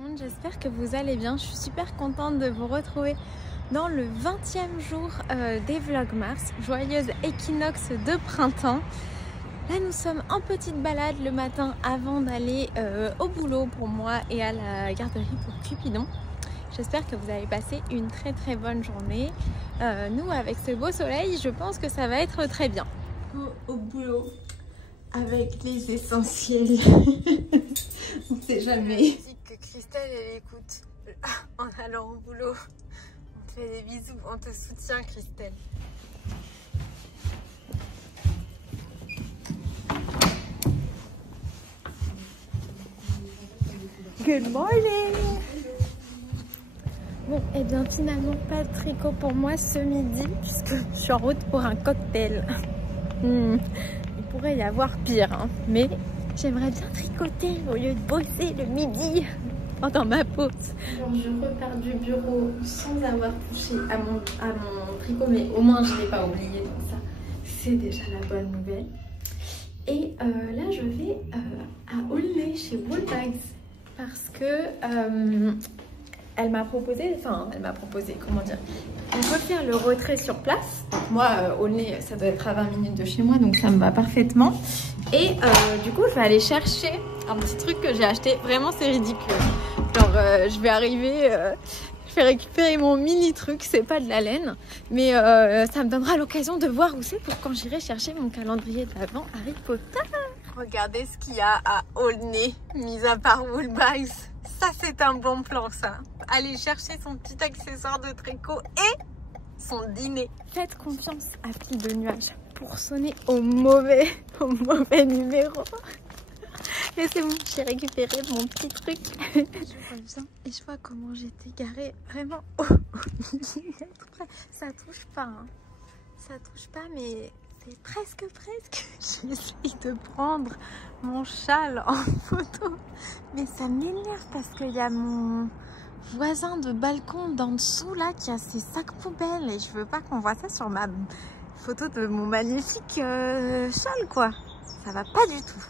monde, j'espère que vous allez bien. Je suis super contente de vous retrouver dans le 20e jour des Vlogmas. Joyeuse équinoxe de printemps. Là nous sommes en petite balade le matin avant d'aller au boulot pour moi et à la garderie pour Cupidon. J'espère que vous avez passé une très bonne journée. Nous avec ce beau soleil, je pense que ça va être très bien. Au boulot avec les essentiels. On sait jamais. La musique que Christelle elle écoute en allant au boulot. On te fait des bisous, on te soutient Christelle. Good morning. Bon, et bien finalement pas de tricot pour moi ce midi puisque je suis en route pour un cocktail. Il pourrait y avoir pire, hein, mais j'aimerais bien tricoter au lieu de bosser le midi pendant ma pause. Alors, je repars du bureau sans avoir touché à mon tricot, mais au moins je ne l'ai pas oublié, donc ça c'est déjà la bonne nouvelle. Et là je vais à Aulnay chez Woolbags parce que elle m'a proposé, comment dire, on peut faire le retrait sur place. Donc moi, Aulnay, ça doit être à 20 minutes de chez moi, donc ça me va parfaitement. Et du coup, je vais aller chercher un petit truc que j'ai acheté. Vraiment, c'est ridicule. Genre, je vais arriver, je vais récupérer mon mini truc. C'est pas de la laine, mais ça me donnera l'occasion de voir où c'est pour quand j'irai chercher mon calendrier de l'Avent Harry Potter. Regardez ce qu'il y a à Aulnay, mis à part Woolbags. Ça, c'est un bon plan, ça. Aller chercher son petit accessoire de tricot et son dîner. Faites confiance à Fil de Nuages pour sonner au mauvais numéro. Et c'est bon, j'ai récupéré mon petit truc. Je vois bien et je vois comment j'étais garée vraiment au millimètre près. Ça touche pas, hein. Ça touche pas, mais c'est presque. J'essaye de prendre mon châle en photo, mais ça m'énerve parce qu'il y a mon voisin de balcon d'en dessous là qui a ses sacs poubelles et je veux pas qu'on voit ça sur ma photo de mon magnifique châle quoi. Ça va pas du tout.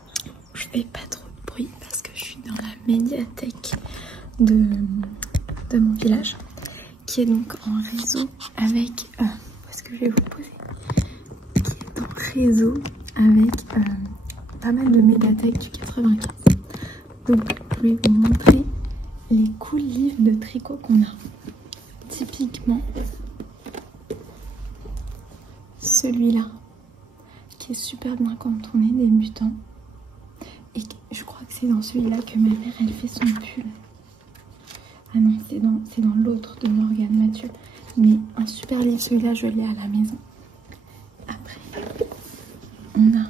Je fais pas trop de bruit parce que je suis dans la médiathèque de mon village qui est donc en réseau avec où est-ce que je vais vous poser, qui est en réseau avec pas mal de médiathèques du 95. Donc je vais vous montrer les cool livres de tricot qu'on a. Typiquement celui-là qui est super bien quand on est débutant. Et je crois que c'est dans celui-là que ma mère elle fait son pull. Ah non, c'est dans l'autre de Morgane Mathieu. Mais un super livre, celui-là je l'ai à la maison. Après, on a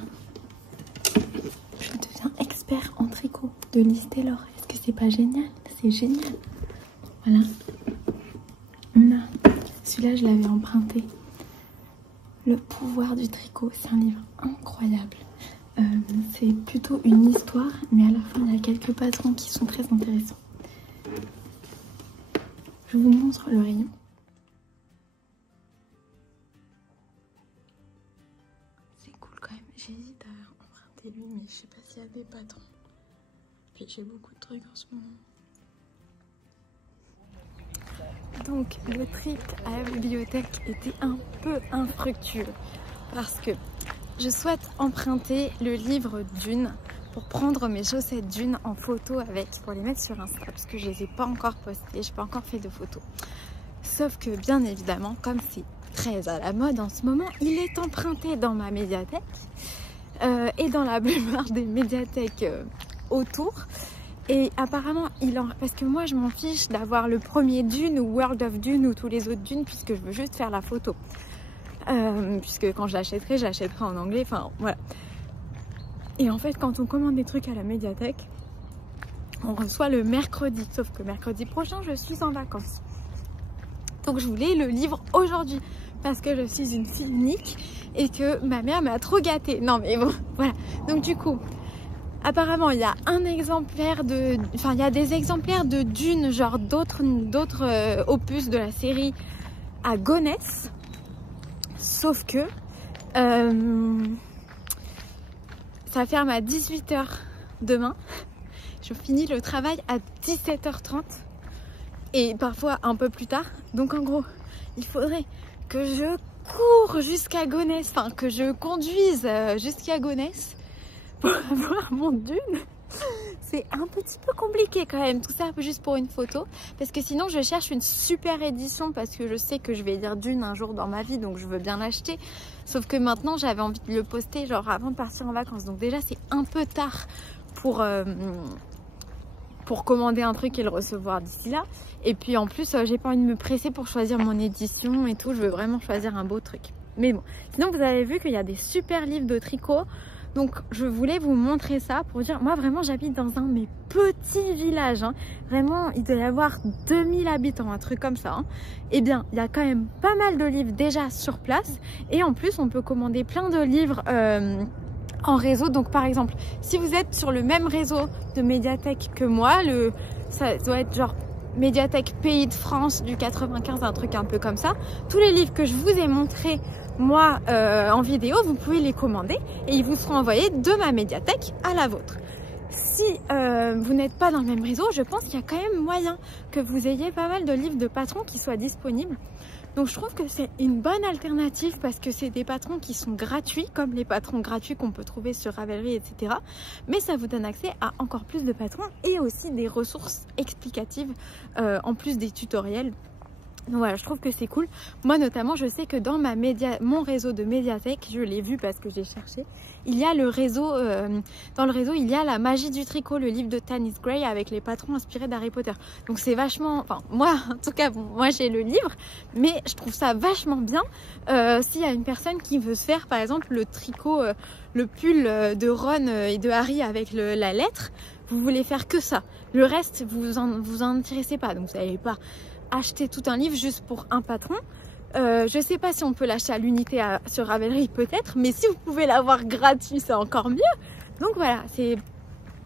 Je deviens expert en tricot de Liz Taylor. Est-ce que c'est pas génial? C'est génial. Voilà. On a celui-là, je l'avais emprunté. Le pouvoir du tricot, c'est un livre incroyable. C'est plutôt une histoire, mais à la fin, il y a quelques patrons qui sont très intéressants. Je vous montre le rayon. C'est cool quand même. J'hésite à emprunter lui, mais je sais pas s'il y a des patrons. Puis j'ai beaucoup de trucs en ce moment. Donc le trip à la bibliothèque était un peu infructueux parce que je souhaite emprunter le livre Dune pour prendre mes chaussettes Dune en photo avec, pour les mettre sur Insta parce que je les ai pas encore postées, j'ai pas encore fait de photos. Sauf que bien évidemment, comme c'est très à la mode en ce moment, il est emprunté dans ma médiathèque et dans la plupart des médiathèques autour. Et apparemment, parce que moi je m'en fiche d'avoir le premier Dune ou World of Dune ou tous les autres Dunes puisque je veux juste faire la photo. Puisque quand je l'achèterai en anglais, enfin voilà. Et en fait, quand on commande des trucs à la médiathèque, on reçoit le mercredi. Sauf que mercredi prochain, je suis en vacances. Donc je voulais le livre aujourd'hui parce que je suis une fille unique et que ma mère m'a trop gâtée. Non mais bon, voilà. Donc du coup, apparemment il y a un exemplaire de... Enfin il y a des exemplaires de Dune, genre d'autres opus de la série à Gonesse. Sauf que ça ferme à 18 h demain je finis le travail à 17h30 et parfois un peu plus tard. Donc en gros, il faudrait que je cours jusqu'à Gonesse, enfin que je conduise jusqu'à Gonesse pour avoir mon dune. C'est un petit peu compliqué quand même, tout ça juste pour une photo, parce que sinon je cherche une super édition, parce que je sais que je vais lire Dune un jour dans ma vie, donc je veux bien l'acheter. Sauf que maintenant j'avais envie de le poster genre avant de partir en vacances, donc déjà c'est un peu tard pour commander un truc et le recevoir d'ici là. Et puis en plus j'ai pas envie de me presser pour choisir mon édition et tout, je veux vraiment choisir un beau truc. Mais bon, sinon vous avez vu qu'il y a des super livres de tricot. Donc je voulais vous montrer ça pour dire, moi vraiment j'habite dans un de mes petits villages, hein. Vraiment il doit y avoir 2000 habitants, un truc comme ça, hein. Eh bien il y a quand même pas mal de livres déjà sur place, et en plus on peut commander plein de livres en réseau. Donc par exemple si vous êtes sur le même réseau de médiathèque que moi, ça doit être genre médiathèque Pays de France du 95, un truc un peu comme ça, tous les livres que je vous ai montrés moi en vidéo, vous pouvez les commander et ils vous seront envoyés de ma médiathèque à la vôtre. Si vous n'êtes pas dans le même réseau, je pense qu'il y a quand même moyen que vous ayez pas mal de livres de patrons qui soient disponibles. Donc je trouve que c'est une bonne alternative, parce que c'est des patrons qui sont gratuits, comme les patrons gratuits qu'on peut trouver sur Ravelry, etc. Mais ça vous donne accès à encore plus de patrons et aussi des ressources explicatives en plus des tutoriels. Donc voilà, je trouve que c'est cool. Moi notamment, je sais que dans mon réseau de médiathèque, je l'ai vu parce que j'ai cherché, il y a le réseau, dans le réseau, il y a La magie du tricot, le livre de Tanis Gray avec les patrons inspirés d'Harry Potter. Donc c'est vachement, enfin moi en tout cas, bon, moi j'ai le livre, mais je trouve ça vachement bien s'il y a une personne qui veut se faire par exemple le tricot, le pull de Ron et de Harry avec la lettre, vous voulez faire que ça. Le reste, vous en intéressez pas, donc vous n'allez pas acheter tout un livre juste pour un patron. Je sais pas si on peut l'acheter à l'unité sur Ravelry, peut-être, mais si vous pouvez l'avoir gratuit, c'est encore mieux. Donc voilà, c'est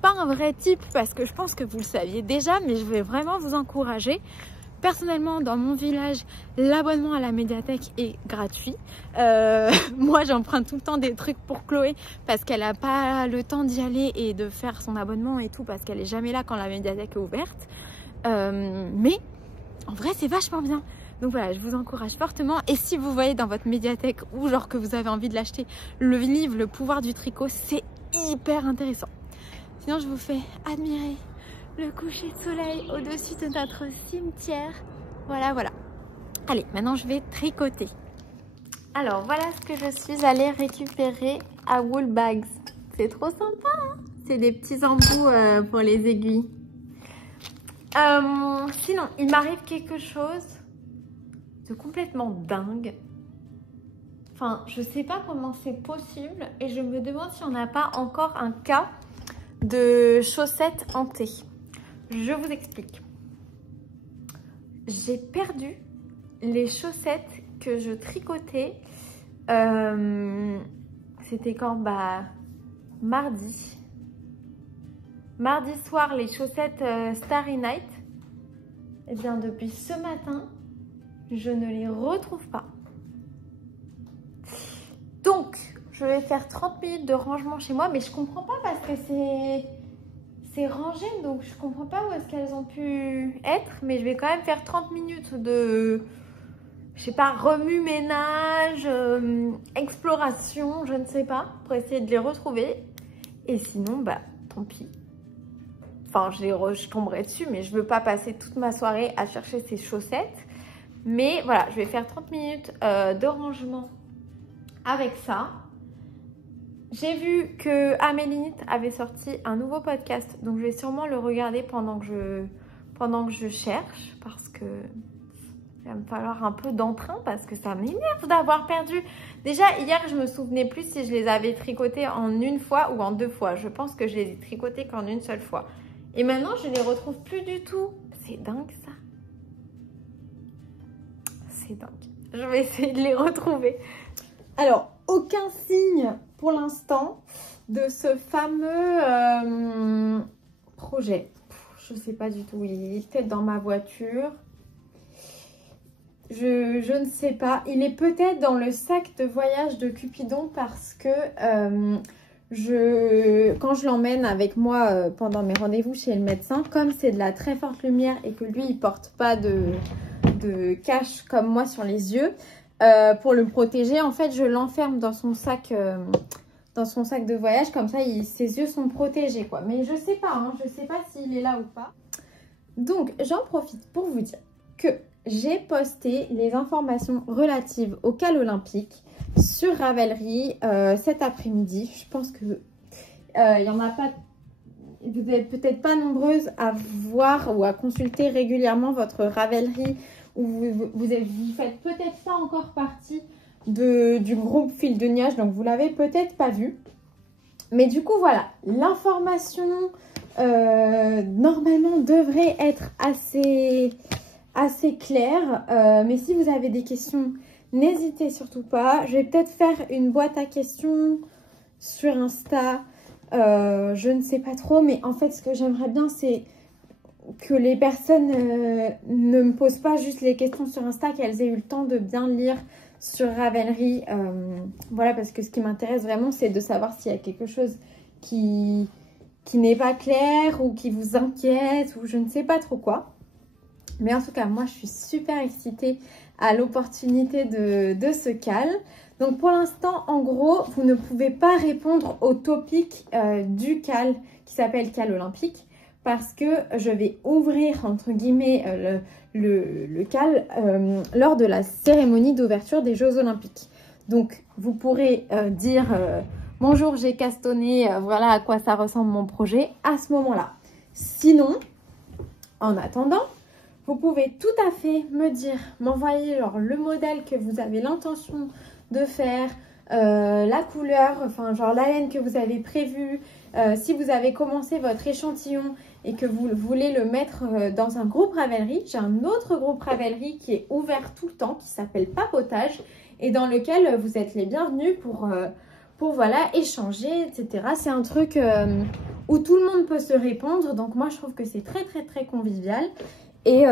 pas un vrai type parce que je pense que vous le saviez déjà, mais je vais vraiment vous encourager. Personnellement, dans mon village, l'abonnement à la médiathèque est gratuit. Moi, j'emprunte tout le temps des trucs pour Chloé parce qu'elle n'a pas le temps d'y aller et de faire son abonnement et tout, parce qu'elle est jamais là quand la médiathèque est ouverte. Mais en vrai, c'est vachement bien. Donc voilà, je vous encourage fortement. Et si vous voyez dans votre médiathèque ou genre que vous avez envie de l'acheter, le livre Le pouvoir du tricot, c'est hyper intéressant. Sinon, je vous fais admirer le coucher de soleil au-dessus de notre cimetière. Voilà, voilà. Allez, maintenant je vais tricoter. Alors, voilà ce que je suis allée récupérer à Woolbags. C'est trop sympa, hein? C'est des petits embouts pour les aiguilles. Sinon, il m'arrive quelque chose de complètement dingue. Enfin, je sais pas comment c'est possible et je me demande si on n'a pas encore un cas de chaussettes hantées. Je vous explique. J'ai perdu les chaussettes que je tricotais. C'était quand? Bah, mardi. Mardi soir, les chaussettes Starry Night. Et bien, depuis ce matin, je ne les retrouve pas. Donc, je vais faire 30 minutes de rangement chez moi, mais je comprends pas parce que c'est rangé, donc je comprends pas où est-ce qu'elles ont pu être. Mais je vais quand même faire 30 minutes de, je sais pas, remue-ménage, exploration, je ne sais pas, pour essayer de les retrouver. Et sinon, bah, tant pis. Enfin, je tomberai dessus, mais je veux pas passer toute ma soirée à chercher ces chaussettes. Mais voilà, je vais faire 30 minutes de rangement avec ça. J'ai vu que Amélie avait sorti un nouveau podcast, donc je vais sûrement le regarder pendant que je cherche, parce que il va me falloir un peu d'entrain, parce que ça m'énerve d'avoir perdu. Déjà, hier, je me souvenais plus si je les avais tricotés en une fois ou en deux fois. Je pense que je les ai tricotés qu'en une seule fois. Et maintenant, je les retrouve plus du tout. C'est dingue, ça. C'est dingue. Je vais essayer de les retrouver. Alors, aucun signe pour l'instant de ce fameux projet. Je ne sais pas du tout. Il est peut-être dans ma voiture. Je ne sais pas. Il est peut-être dans le sac de voyage de Cupidon parce que quand je l'emmène avec moi pendant mes rendez-vous chez le médecin, comme c'est de la très forte lumière et que lui, il porte pas de cache comme moi sur les yeux, pour le protéger, en fait, je l'enferme dans son sac de voyage. Comme ça, ses yeux sont protégés, quoi. Mais je sais pas, hein, je sais pas s'il est là ou pas. Donc, j'en profite pour vous dire que j'ai posté les informations relatives au CAL olympique sur Ravelry cet après-midi. Je pense que il y en a pas. Vous n'êtes peut-être pas nombreuses à voir ou à consulter régulièrement votre Ravelry, ou vous faites peut-être pas encore partie du groupe Fil de Nuage, donc vous l'avez peut-être pas vu. Mais du coup, voilà, l'information normalement devrait être assez claire. Mais si vous avez des questions, n'hésitez surtout pas. Je vais peut-être faire une boîte à questions sur Insta. Je ne sais pas trop, mais en fait, ce que j'aimerais bien, c'est que les personnes ne me posent pas juste les questions sur Insta, qu'elles aient eu le temps de bien lire sur Ravelry. Voilà, parce que ce qui m'intéresse vraiment, c'est de savoir s'il y a quelque chose qui n'est pas clair ou qui vous inquiète ou je ne sais pas trop quoi. Mais en tout cas, moi, je suis super excitée à l'opportunité de ce CAL. Donc, pour l'instant, en gros, vous ne pouvez pas répondre au topic du CAL qui s'appelle CAL olympique parce que je vais ouvrir, entre guillemets, le CAL lors de la cérémonie d'ouverture des Jeux olympiques. Donc, vous pourrez dire bonjour, j'ai castonné, voilà à quoi ça ressemble mon projet à ce moment-là. Sinon, en attendant, vous pouvez tout à fait me dire, m'envoyer le modèle que vous avez l'intention de faire, la couleur, enfin genre la laine que vous avez prévue, si vous avez commencé votre échantillon et que vous voulez le mettre dans un groupe Ravelry. J'ai un autre groupe Ravelry qui est ouvert tout le temps, qui s'appelle Papotage et dans lequel vous êtes les bienvenus pour voilà, échanger, etc. C'est un truc où tout le monde peut se répondre, donc moi je trouve que c'est très convivial. Et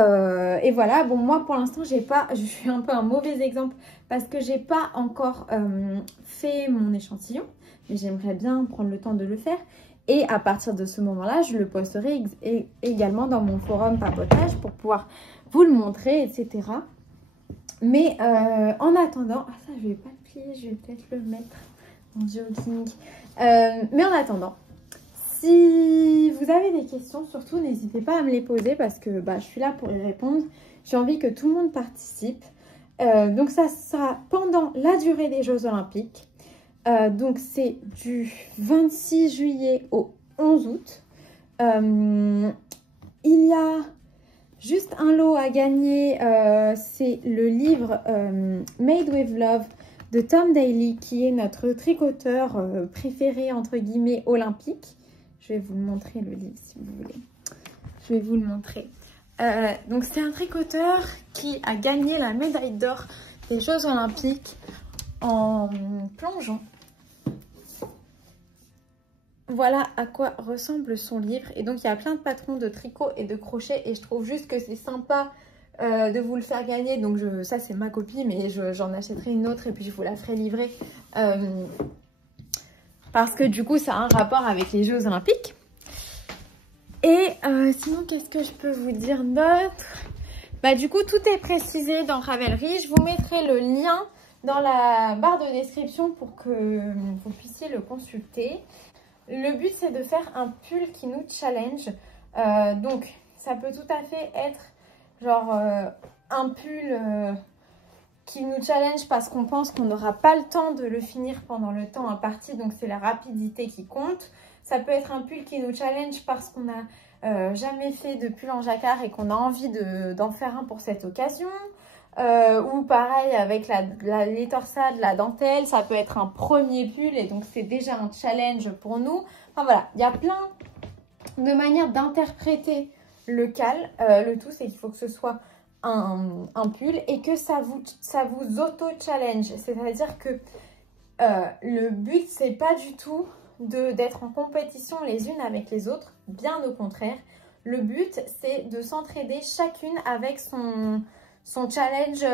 voilà, bon moi pour l'instant je suis un peu un mauvais exemple parce que j'ai pas encore fait mon échantillon, mais j'aimerais bien prendre le temps de le faire. Et à partir de ce moment-là, je le posterai également dans mon forum Papotage pour pouvoir vous le montrer, etc. Mais en attendant, ah ça je vais pas le plier, je vais peut-être le mettre en jogging. Mais en attendant, si vous avez des questions, surtout n'hésitez pas à me les poser parce que je suis là pour y répondre. J'ai envie que tout le monde participe. Donc ça sera pendant la durée des Jeux olympiques. Donc c'est du 26 juillet au 11 août. Il y a juste un lot à gagner. C'est le livre Made with Love de Tom Daly qui est notre tricoteur préféré entre guillemets olympique. Je vais vous montrer le livre si vous voulez. Je vais vous le montrer. Donc c'est un tricoteur qui a gagné la médaille d'or des Jeux olympiques en plongeon. Voilà à quoi ressemble son livre. Et donc il y a plein de patrons de tricot et de crochet. Et je trouve juste que c'est sympa de vous le faire gagner. Donc ça c'est ma copie, mais j'en achèterai une autre et puis je vous la ferai livrer. Parce que du coup ça a un rapport avec les Jeux olympiques. Et sinon qu'est-ce que je peux vous dire d'autre? Du coup tout est précisé dans Ravelry. Je vous mettrai le lien dans la barre de description pour que vous puissiez le consulter. Le but c'est de faire un pull qui nous challenge. Donc ça peut tout à fait être genre un pull qui nous challenge parce qu'on pense qu'on n'aura pas le temps de le finir pendant le temps imparti. Donc c'est la rapidité qui compte. Ça peut être un pull qui nous challenge parce qu'on n'a jamais fait de pull en jacquard et qu'on a envie d'en faire un pour cette occasion. Ou pareil avec les torsades, la dentelle, ça peut être un premier pull et donc c'est déjà un challenge pour nous. Enfin voilà, il y a plein de manières d'interpréter le CAL. Le tout c'est qu'il faut que ce soit un pull et que ça vous auto-challenge. C'est-à-dire que le but c'est pas du tout d'être en compétition les unes avec les autres, bien au contraire. Le but c'est de s'entraider chacune avec son challenge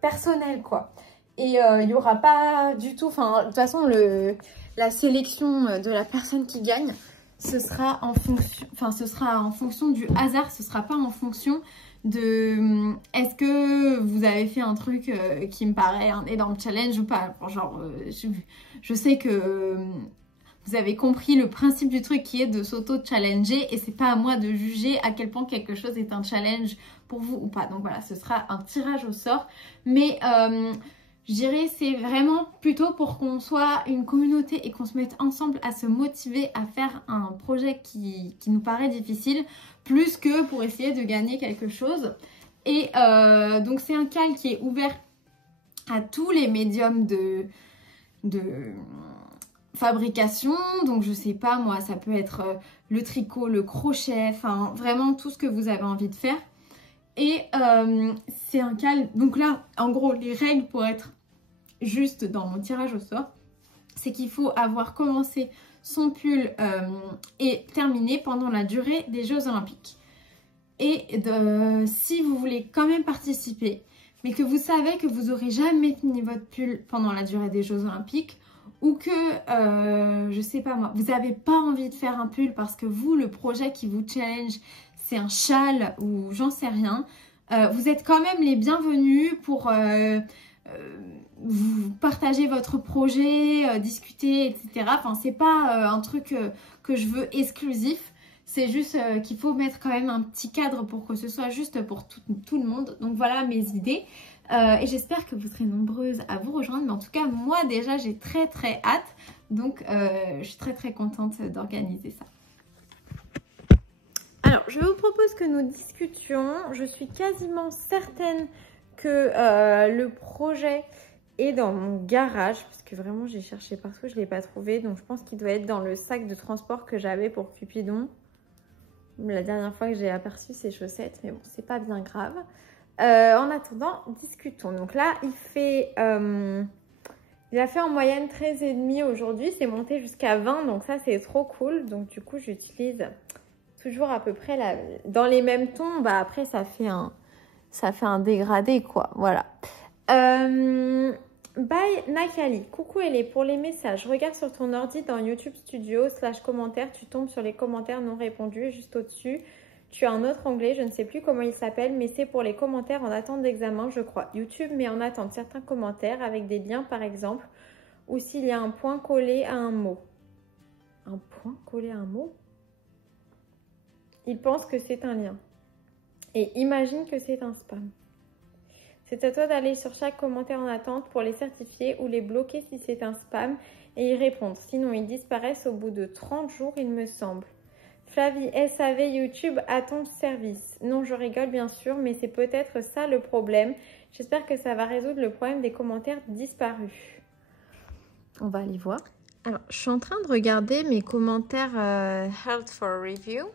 personnel quoi. Et il n'y aura pas du tout, enfin de toute façon la sélection de la personne qui gagne, ce sera en fonction du hasard, ce sera pas en fonction de est-ce que vous avez fait un truc qui me paraît un énorme challenge ou pas. Genre, je sais que vous avez compris le principe du truc qui est de s'auto-challenger et c'est pas à moi de juger à quel point quelque chose est un challenge pour vous ou pas. Donc voilà, ce sera un tirage au sort. Mais je dirais c'est vraiment plutôt pour qu'on soit une communauté et qu'on se mette ensemble à se motiver à faire un projet qui nous paraît difficile, plus que pour essayer de gagner quelque chose. Et donc c'est un cal qui est ouvert à tous les médiums de fabrication. Donc je sais pas moi, ça peut être le tricot, le crochet, enfin vraiment tout ce que vous avez envie de faire. Et c'est un cal, donc là en gros les règles pour être juste dans mon tirage au sort, c'est qu'il faut avoir commencé son pull et terminé pendant la durée des Jeux Olympiques. Et si vous voulez quand même participer, mais que vous savez que vous n'aurez jamais fini votre pull pendant la durée des Jeux Olympiques, ou que, je sais pas moi, vous n'avez pas envie de faire un pull parce que vous, le projet qui vous challenge, c'est un châle ou j'en sais rien, vous êtes quand même les bienvenus pour vous partager votre projet, discuter, etc. Enfin, c'est pas un truc que je veux exclusif. C'est juste qu'il faut mettre quand même un petit cadre pour que ce soit juste pour tout le monde. Donc voilà mes idées. Et j'espère que vous serez nombreuses à vous rejoindre. Mais en tout cas, moi déjà, j'ai très très hâte. Donc je suis très très contente d'organiser ça. Alors, je vous propose que nous discutions. Je suis quasiment certaine que le projet est dans mon garage. Parce que vraiment, j'ai cherché partout, je ne l'ai pas trouvé. Donc je pense qu'il doit être dans le sac de transport que j'avais pour Cupidon. La dernière fois que j'ai aperçu ces chaussettes, mais bon, c'est pas bien grave. En attendant, discutons. Donc là, il a fait en moyenne 13,5 aujourd'hui. C'est monté jusqu'à 20, donc ça, c'est trop cool. Donc du coup, j'utilise toujours à peu près dans les mêmes tons. Bah après, ça fait un dégradé, quoi. Voilà. Bye Nakali, coucou Ellie, pour les messages, regarde sur ton ordi dans YouTube Studio /commentaires, tu tombes sur les commentaires non répondus, juste au-dessus, tu as un autre onglet, je ne sais plus comment il s'appelle, mais c'est pour les commentaires en attente d'examen, je crois. YouTube met en attente certains commentaires avec des liens par exemple, ou s'il y a un point collé à un mot. Un point collé à un mot? Il pense que c'est un lien. Et imagine que c'est un spam. C'est à toi d'aller sur chaque commentaire en attente pour les certifier ou les bloquer si c'est un spam et y répondre. Sinon, ils disparaissent au bout de 30 jours, il me semble. Flavie, SAV, YouTube à ton service. Non, je rigole bien sûr, mais c'est peut-être ça le problème. J'espère que ça va résoudre le problème des commentaires disparus. On va aller voir. Alors, je suis en train de regarder mes commentaires Health for Review.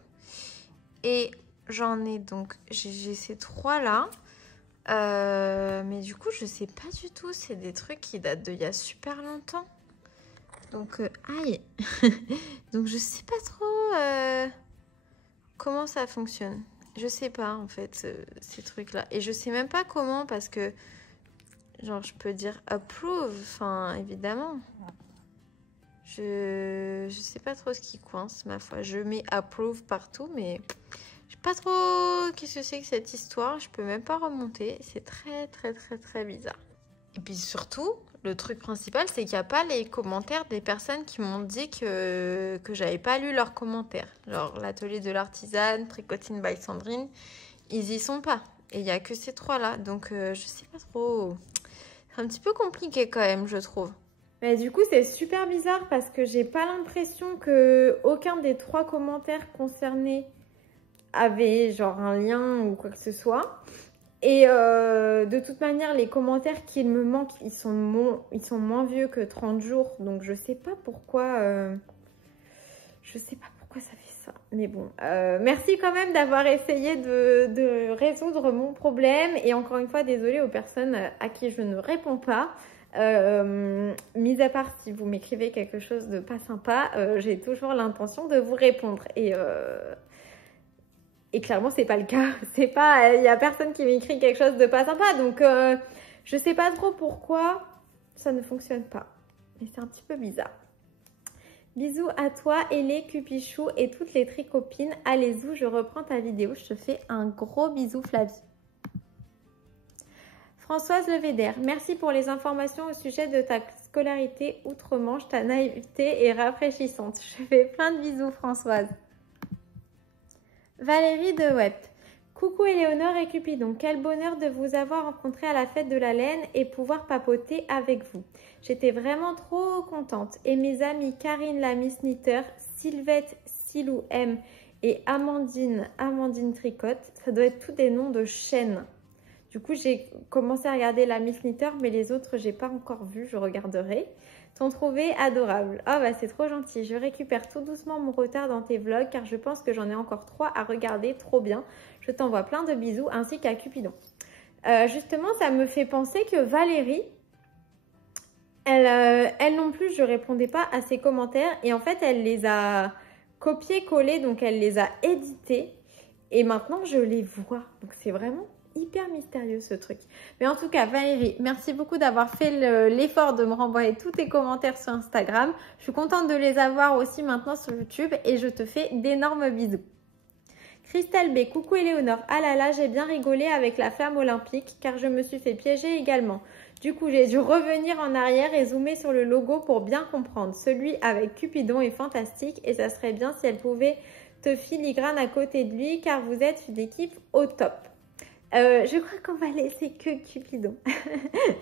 Et j'en ai donc, j'ai ces 3 là. Mais du coup je sais pas du tout, c'est des trucs qui datent d'il y a super longtemps, donc aïe. Donc je sais pas trop comment ça fonctionne, je sais pas en fait ces trucs là, et je sais même pas comment, parce que genre je peux dire approve, enfin évidemment je sais pas trop ce qui coince, ma foi. Je mets approve partout, mais je sais pas trop qu'est-ce que c'est que cette histoire. Je peux même pas remonter. C'est très très très très bizarre. Et puis surtout, le truc principal, c'est qu'il n'y a pas les commentaires des personnes qui m'ont dit que j'avais pas lu leurs commentaires. Genre l'atelier de l'artisane, Tricotine by Sandrine, ils y sont pas. Et il n'y a que ces 3 là. Donc je sais pas trop. C'est un petit peu compliqué quand même, je trouve. Mais du coup, c'est super bizarre parce que j'ai pas l'impression que aucun des 3 commentaires concernés avait genre un lien ou quoi que ce soit. Et de toute manière, les commentaires qu'il me manquent, ils sont moins vieux que 30 jours. Donc je sais pas pourquoi ça fait ça. Mais bon, merci quand même d'avoir essayé de résoudre mon problème. Et encore une fois, désolée aux personnes à qui je ne réponds pas. Mis à part si vous m'écrivez quelque chose de pas sympa, j'ai toujours l'intention de vous répondre. Et clairement, c'est pas le cas. C'est pas, il y a personne qui m'écrit quelque chose de pas sympa. Donc, je sais pas trop pourquoi ça ne fonctionne pas. Mais c'est un petit peu bizarre. Bisous à toi et les Cupichou et toutes les tricopines. Allez-y, je reprends ta vidéo. Je te fais un gros bisou, Flavie. Françoise Levédère, merci pour les informations au sujet de ta scolarité outre-Manche. Ta naïveté est rafraîchissante. Je fais plein de bisous, Françoise. Valérie de Web. Coucou Éléonore et Cupidon, quel bonheur de vous avoir rencontré à la fête de la laine et pouvoir papoter avec vous. J'étais vraiment trop contente et mes amies Karine la Miss Knitter, Sylvette Silou M et Amandine Tricotte, ça doit être tous des noms de chaînes. Du coup j'ai commencé à regarder la Miss Knitter mais les autres j'ai pas encore vu, je regarderai. T'ont trouvé adorable. Ah bah c'est trop gentil. Je récupère tout doucement mon retard dans tes vlogs car je pense que j'en ai encore 3 à regarder. Trop bien. Je t'envoie plein de bisous ainsi qu'à Cupidon. Justement, ça me fait penser que Valérie, elle non plus, je répondais pas à ses commentaires. Et en fait, elle les a copiés-collés, donc elle les a édités. Et maintenant, je les vois. Donc c'est vraiment hyper mystérieux ce truc. Mais en tout cas, Valérie, merci beaucoup d'avoir fait l'effort de me renvoyer tous tes commentaires sur Instagram. Je suis contente de les avoir aussi maintenant sur YouTube et je te fais d'énormes bisous. Christelle B, coucou Éléonore. Ah là là, j'ai bien rigolé avec la flamme olympique car je me suis fait piéger également. Du coup, j'ai dû revenir en arrière et zoomer sur le logo pour bien comprendre. Celui avec Cupidon est fantastique et ça serait bien si elle pouvait te filigrane à côté de lui car vous êtes une équipe au top. Je crois qu'on va laisser que Cupidon.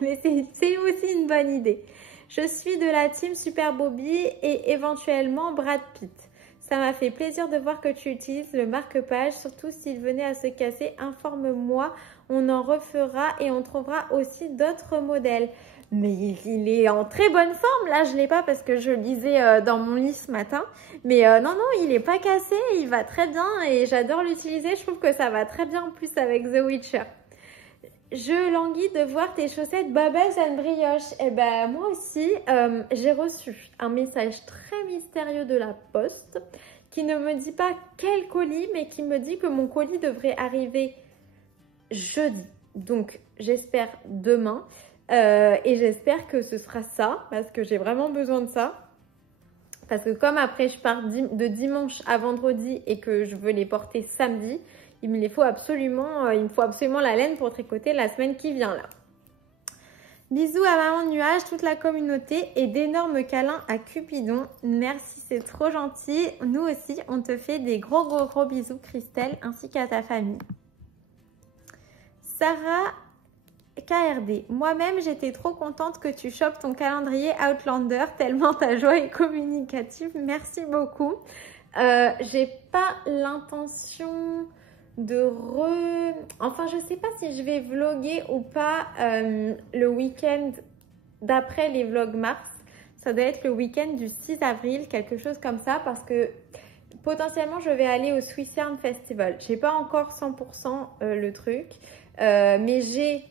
Mais c'est aussi une bonne idée. Je suis de la team Super Bobby et éventuellement Brad Pitt. Ça m'a fait plaisir de voir que tu utilises le marque-page, surtout s'il venait à se casser, informe-moi, on en refera et on trouvera aussi d'autres modèles. Mais il est en très bonne forme, là je ne l'ai pas parce que je lisais dans mon lit ce matin. Mais non, il n'est pas cassé, il va très bien et j'adore l'utiliser, je trouve que ça va très bien en plus avec The Witcher. Je languis de voir tes chaussettes Bubbles and Brioche. Eh ben moi aussi, j'ai reçu un message très mystérieux de la poste qui ne me dit pas quel colis, mais qui me dit que mon colis devrait arriver jeudi. Donc j'espère demain et j'espère que ce sera ça parce que j'ai vraiment besoin de ça. Parce que comme après je pars de dimanche à vendredi et que je veux les porter samedi, il me faut absolument la laine pour tricoter la semaine qui vient là. Bisous à Maman Nuage, toute la communauté et d'énormes câlins à Cupidon. Merci, c'est trop gentil. Nous aussi, on te fait des gros bisous Christelle ainsi qu'à ta famille. Sarah KRD. Moi-même, j'étais trop contente que tu chopes ton calendrier Outlander tellement ta joie est communicative. Merci beaucoup. J'ai pas l'intention de Enfin, je sais pas si je vais vlogger ou pas le week-end d'après les vlogs mars. Ça doit être le week-end du 6 avril, quelque chose comme ça, parce que potentiellement, je vais aller au Swiss Yarn Festival. J'ai pas encore 100% le truc, mais j'ai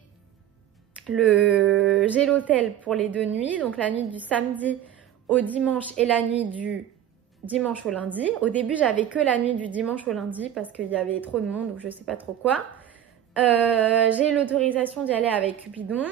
l'hôtel pour les 2 nuits, donc la nuit du samedi au dimanche et la nuit du dimanche au lundi. Au début, j'avais que la nuit du dimanche au lundi parce qu'il y avait trop de monde ou je sais pas trop quoi. J'ai l'autorisation d'y aller avec Cupidon,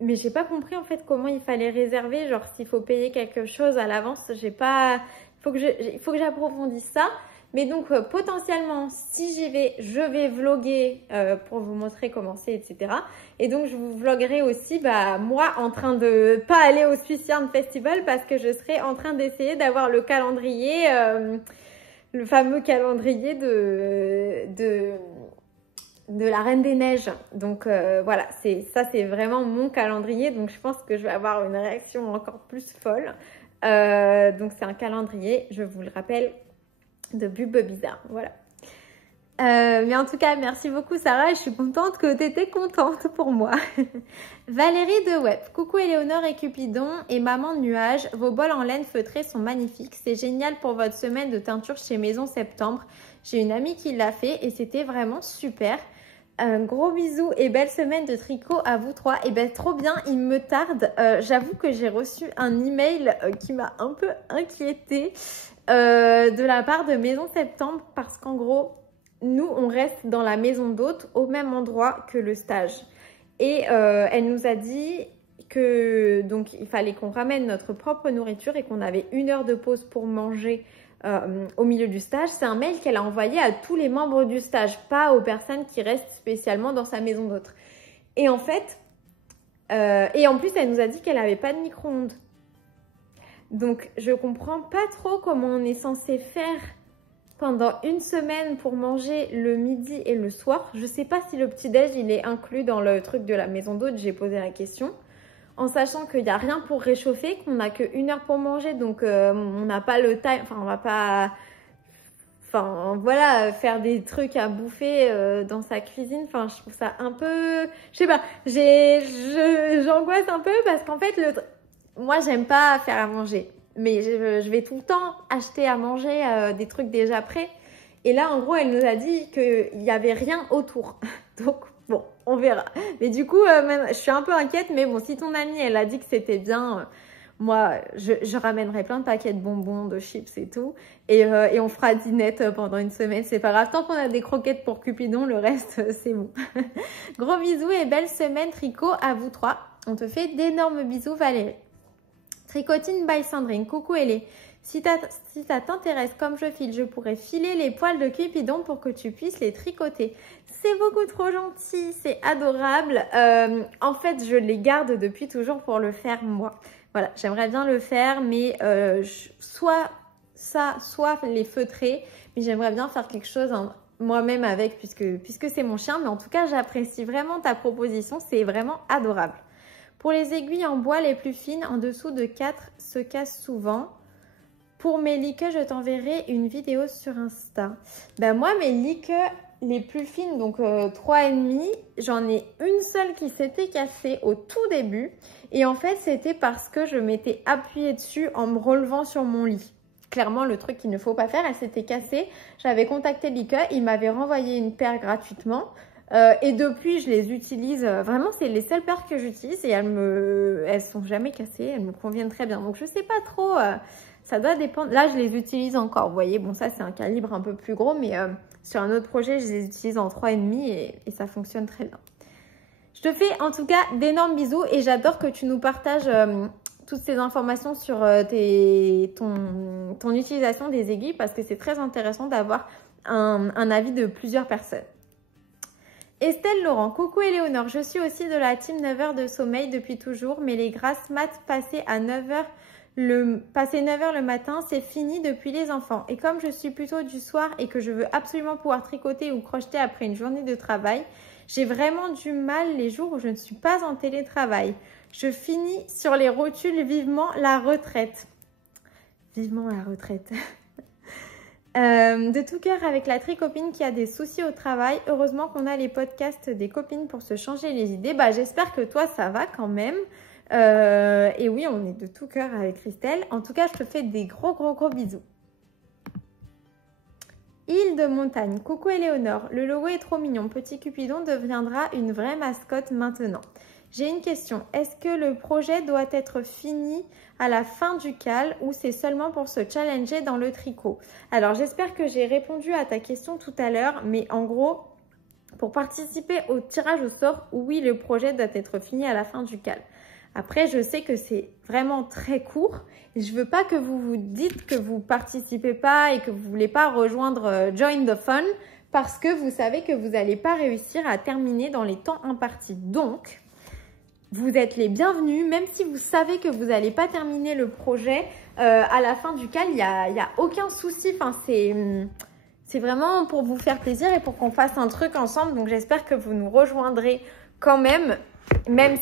mais j'ai pas compris en fait comment il fallait réserver, genre s'il faut payer quelque chose à l'avance. J'ai pas, il faut que j'approfondisse ça. Mais donc potentiellement, si j'y vais, je vais vlogger pour vous montrer comment c'est, etc. Et donc je vous vloguerai aussi, moi en train de pas aller au Swiss Yarn Festival parce que je serai en train d'essayer d'avoir le calendrier, le fameux calendrier de la Reine des Neiges. Donc voilà, ça c'est vraiment mon calendrier. Donc je pense que je vais avoir une réaction encore plus folle. Donc c'est un calendrier, je vous le rappelle, de Bube Bizarre, voilà. Mais en tout cas, merci beaucoup Sarah et je suis contente que tu étais contente pour moi. Valérie de Web, coucou Éléonore et Cupidon et Maman Nuage, vos bols en laine feutrée sont magnifiques. C'est génial pour votre semaine de teinture chez Maison Septembre. J'ai une amie qui l'a fait et c'était vraiment super. Un gros bisou et belle semaine de tricot à vous trois. Et ben trop bien, il me tarde. J'avoue que j'ai reçu un email qui m'a un peu inquiétée. De la part de Maison Septembre parce qu'en gros, nous, on reste dans la maison d'hôte au même endroit que le stage. Et elle nous a dit que donc il fallait qu'on ramène notre propre nourriture et qu'on avait 1 heure de pause pour manger au milieu du stage. C'est un mail qu'elle a envoyé à tous les membres du stage, pas aux personnes qui restent spécialement dans sa maison d'hôte. Et en fait, et en plus, elle nous a dit qu'elle n'avait pas de micro-ondes. Donc, je comprends pas trop comment on est censé faire pendant 1 semaine pour manger le midi et le soir. Je sais pas si le petit-déj, il est inclus dans le truc de la maison d'hôte. J'ai posé la question. En sachant qu'il n'y a rien pour réchauffer, qu'on n'a que 1 heure pour manger. Donc, on n'a pas le time. Enfin, on va pas... Enfin, voilà, faire des trucs à bouffer dans sa cuisine. Enfin, je trouve ça un peu... Je sais pas. J'angoisse un peu parce qu'en fait, moi, j'aime pas faire à manger. Mais je vais tout le temps acheter à manger des trucs déjà prêts. Et là, en gros, elle nous a dit qu'il n'y avait rien autour. Donc, bon, on verra. Mais du coup, je suis un peu inquiète. Mais bon, si ton amie, elle a dit que c'était bien, moi, je ramènerai plein de paquets de bonbons, de chips et tout. Et on fera dinette pendant 1 semaine. C'est pas grave. Tant qu'on a des croquettes pour Cupidon, le reste, c'est bon. Gros bisous et belle semaine tricot à vous 3. On te fait d'énormes bisous, Valérie. Tricotine by Sandrine. Coucou Ellie. Si ça t'intéresse comme je file, je pourrais filer les poils de Cupidon pour que tu puisses les tricoter. C'est beaucoup trop gentil, c'est adorable. En fait, je les garde depuis toujours pour le faire moi. Voilà, j'aimerais bien le faire, mais soit ça, soit les feutrer. Mais j'aimerais bien faire quelque chose moi-même avec, puisque c'est mon chien. Mais en tout cas, j'apprécie vraiment ta proposition, c'est vraiment adorable. Pour les aiguilles en bois les plus fines, en dessous de 4, se cassent souvent. Pour mes liqueurs, je t'enverrai une vidéo sur Insta. Ben moi, mes liqueurs les plus fines, donc 3,5, j'en ai une seule qui s'était cassée au tout début. Et en fait, c'était parce que je m'étais appuyée dessus en me relevant sur mon lit. Clairement, le truc qu'il ne faut pas faire, elle s'était cassée. J'avais contacté Liqueur, il m'avait renvoyé une paire gratuitement. Et depuis, je les utilise. Vraiment, c'est les seules paires que j'utilise et elles sont jamais cassées. Elles me conviennent très bien. Donc, je sais pas trop. Ça doit dépendre. Là, je les utilise encore. Vous voyez, bon, ça, c'est un calibre un peu plus gros. Mais sur un autre projet, je les utilise en 3,5 et ça fonctionne très bien. Je te fais en tout cas d'énormes bisous et j'adore que tu nous partages toutes ces informations sur ton utilisation des aiguilles parce que c'est très intéressant d'avoir un avis de plusieurs personnes. Estelle Laurent, coucou Éléonore, je suis aussi de la team 9 heures de sommeil depuis toujours, mais les grasses mat passées à 9 heures passer 9 heures le matin, c'est fini depuis les enfants. Et comme je suis plutôt du soir et que je veux absolument pouvoir tricoter ou crocheter après une journée de travail, j'ai vraiment du mal les jours où je ne suis pas en télétravail. Je finis sur les rotules vivement la retraite. Vivement la retraite. De tout cœur avec la tricopine qui a des soucis au travail. Heureusement qu'on a les podcasts des copines pour se changer les idées. Bah, j'espère que toi, ça va quand même. Et oui, on est de tout cœur avec Christelle. En tout cas, je te fais des gros bisous. Île de montagne. Coucou Éléonore. Le logo est trop mignon. Petit Cupidon deviendra une vraie mascotte maintenant. J'ai une question. Est-ce que le projet doit être fini à la fin du cal ou c'est seulement pour se challenger dans le tricot? Alors, j'espère que j'ai répondu à ta question tout à l'heure, mais en gros, pour participer au tirage au sort, oui, le projet doit être fini à la fin du cal. Après, je sais que c'est vraiment très court et je veux pas que vous vous dites que vous participez pas et que vous voulez pas rejoindre Join the Fun parce que vous savez que vous n'allez pas réussir à terminer dans les temps impartis. Donc, vous êtes les bienvenus, même si vous savez que vous n'allez pas terminer le projet à la fin du cal, il y a aucun souci. Enfin, c'est vraiment pour vous faire plaisir et pour qu'on fasse un truc ensemble. Donc, j'espère que vous nous rejoindrez quand même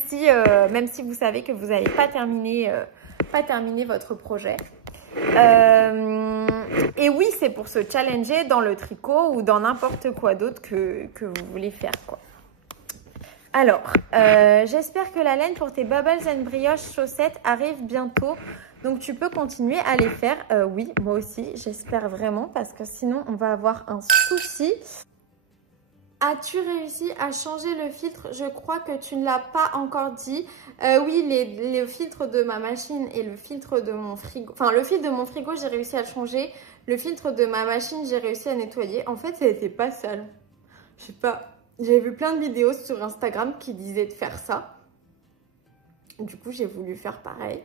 si vous savez que vous n'allez pas terminer votre projet. Et oui, c'est pour se challenger dans le tricot ou dans n'importe quoi d'autre que vous voulez faire, quoi. Alors, j'espère que la laine pour tes Bubbles and Brioche chaussettes arrive bientôt. Donc, tu peux continuer à les faire. Oui, moi aussi, j'espère vraiment parce que sinon, on va avoir un souci. As-tu réussi à changer le filtre? Je crois que tu ne l'as pas encore dit. Oui, les filtres de ma machine et le filtre de mon frigo. Enfin, le filtre de mon frigo, j'ai réussi à le changer. Le filtre de ma machine, j'ai réussi à nettoyer. En fait, ça n'était pas sale. Je sais pas. J'avais vu plein de vidéos sur Instagram qui disaient de faire ça. Du coup, j'ai voulu faire pareil.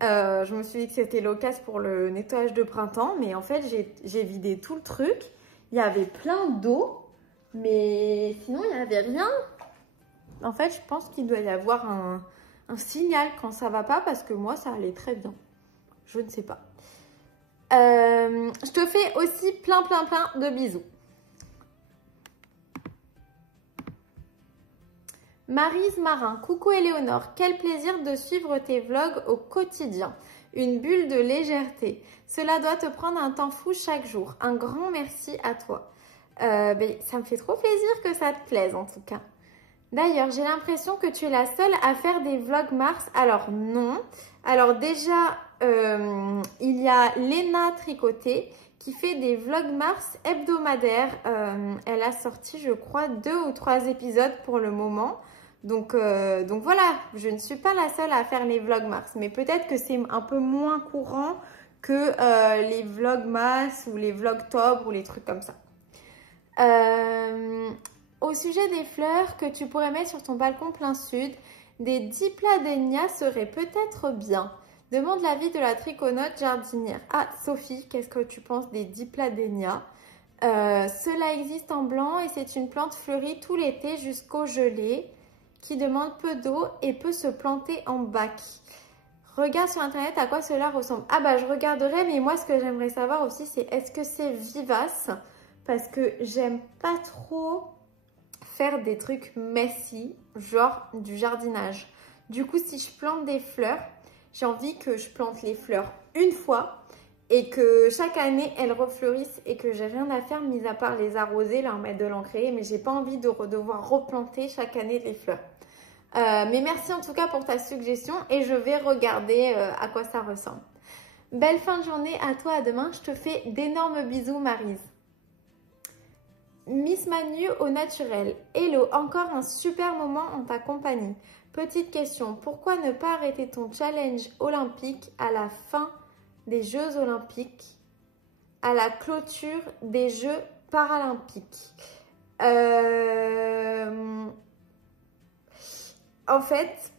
Je me suis dit que c'était l'occasion pour le nettoyage de printemps, mais en fait, j'ai vidé tout le truc. Il y avait plein d'eau, mais sinon, il n'y avait rien. En fait, je pense qu'il doit y avoir un signal quand ça va pas, parce que moi, ça allait très bien. Je ne sais pas. Je te fais aussi plein de bisous. Maryse Marin, coucou Éléonore, quel plaisir de suivre tes vlogs au quotidien. Une bulle de légèreté. Cela doit te prendre un temps fou chaque jour. Un grand merci à toi. Ça me fait trop plaisir que ça te plaise en tout cas. D'ailleurs, j'ai l'impression que tu es la seule à faire des vlogs Mars. Alors non. Alors déjà, il y a Léna Tricoté qui fait des vlogs Mars hebdomadaires. Elle a sorti, je crois, 2 ou 3 épisodes pour le moment. Donc voilà, je ne suis pas la seule à faire les vlogs Mars. Mais peut-être que c'est un peu moins courant que les vlogs Mars ou les vlogtober ou les trucs comme ça. Au sujet des fleurs que tu pourrais mettre sur ton balcon plein sud, des dipladénias seraient peut-être bien. Demande l'avis de la triconote jardinière. Ah, Sophie, qu'est-ce que tu penses des dipladénias? Cela existe en blanc et c'est une plante fleurie tout l'été jusqu'au gelé qui demande peu d'eau et peut se planter en bac. Regarde sur internet à quoi cela ressemble. Ah bah je regarderai, mais moi ce que j'aimerais savoir aussi c'est est-ce que c'est vivace? Parce que j'aime pas trop faire des trucs messy, genre du jardinage. Du coup, si je plante des fleurs, j'ai envie que je plante les fleurs une fois et que chaque année, elles refleurissent et que j'ai rien à faire, mis à part les arroser, leur mettre de l'engrais, mais j'ai pas envie de devoir replanter chaque année les fleurs. Mais merci en tout cas pour ta suggestion et je vais regarder à quoi ça ressemble. Belle fin de journée à toi, à demain. Je te fais d'énormes bisous, Maryse. Miss Manu au naturel. Hello, encore un super moment en ta compagnie. Petite question, pourquoi ne pas arrêter ton challenge olympique à la fin des Jeux olympiques, à la clôture des Jeux paralympiques? En fait,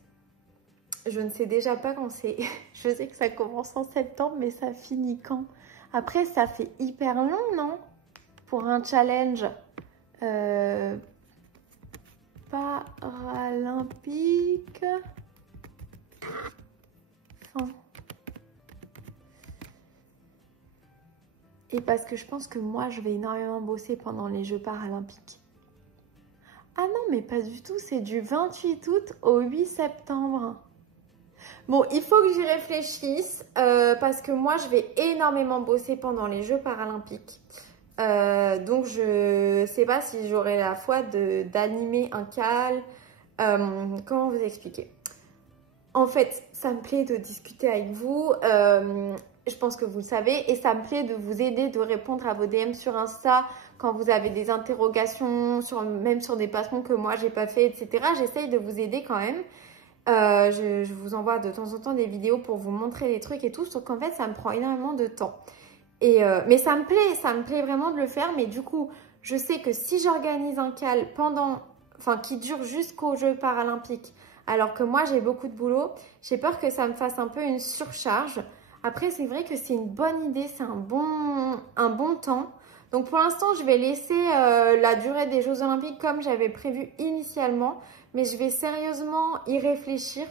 je ne sais déjà pas quand c'est. Je sais que ça commence en septembre, mais ça finit quand? Après, ça fait hyper long, non? Pour un challenge paralympique. Enfin. Et parce que je pense que moi, je vais énormément bosser pendant les Jeux paralympiques. Ah non, mais pas du tout. C'est du 28 août au 8 septembre. Bon, il faut que j'y réfléchisse parce que moi, je vais énormément bosser pendant les Jeux paralympiques. Donc, je sais pas si j'aurai la foi d'animer un call. Comment vous expliquer? En fait, ça me plaît de discuter avec vous. Je pense que vous le savez. Et ça me plaît de vous aider, de répondre à vos DM sur Insta quand vous avez des interrogations, même sur des passements que moi, j'ai pas fait, etc. J'essaye de vous aider quand même. Je vous envoie de temps en temps des vidéos pour vous montrer les trucs et tout. Sauf qu'en fait, ça me prend énormément de temps. Mais ça me plaît vraiment de le faire. Mais du coup, je sais que si j'organise un call qui dure jusqu'aux Jeux paralympiques, alors que moi j'ai beaucoup de boulot, j'ai peur que ça me fasse un peu une surcharge. Après, c'est vrai que c'est une bonne idée, c'est un bon temps. Donc pour l'instant, je vais laisser la durée des Jeux olympiques comme j'avais prévu initialement. Mais je vais sérieusement y réfléchir.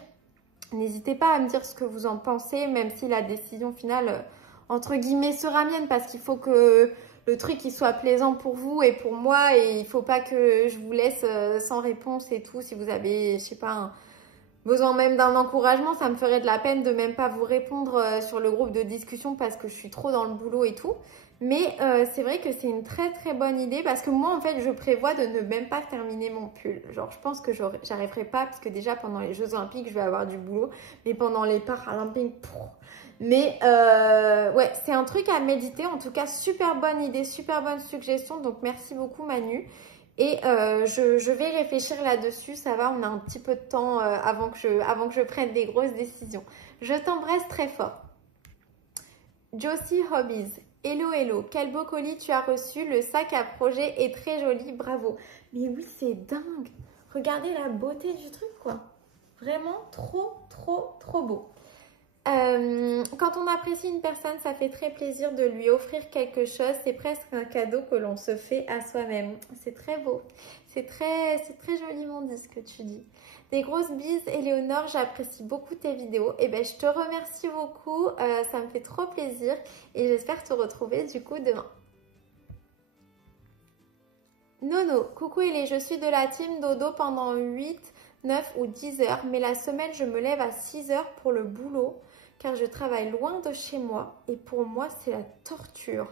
N'hésitez pas à me dire ce que vous en pensez, même si la décision finale, entre guillemets, sera mienne, parce qu'il faut que le truc il soit plaisant pour vous et pour moi, et il ne faut pas que je vous laisse sans réponse et tout. Si vous avez, je sais pas, besoin même d'un encouragement, ça me ferait de la peine de même pas vous répondre sur le groupe de discussion parce que je suis trop dans le boulot et tout. Mais c'est vrai que c'est une très très bonne idée parce que moi en fait je prévois de ne même pas terminer mon pull. Genre je pense que j'arriverai pas parce que déjà pendant les Jeux olympiques je vais avoir du boulot, mais pendant les paralympiques, mais ouais, c'est un truc à méditer. En tout cas, super bonne idée, super bonne suggestion. Donc merci beaucoup Manu. Et je vais réfléchir là-dessus. Ça va, on a un petit peu de temps avant que je prenne des grosses décisions. Je t'embrasse très fort. Josie Hobbies. Hello, hello. Quel beau colis tu as reçu. Le sac à projet est très joli. Bravo. Mais oui, c'est dingue. Regardez la beauté du truc, quoi. Vraiment trop beau. Quand on apprécie une personne, ça fait très plaisir de lui offrir quelque chose. C'est presque un cadeau que l'on se fait à soi-même. C'est très beau. C'est très joliment dit ce que tu dis. Des grosses bises, Éléonore, j'apprécie beaucoup tes vidéos. Et ben, je te remercie beaucoup. Ça me fait trop plaisir. Et j'espère te retrouver du coup demain. Nono, coucou Elé, je suis de la team dodo pendant 8, 9 ou 10 heures. Mais la semaine, je me lève à 6 heures pour le boulot. Car je travaille loin de chez moi et pour moi c'est la torture.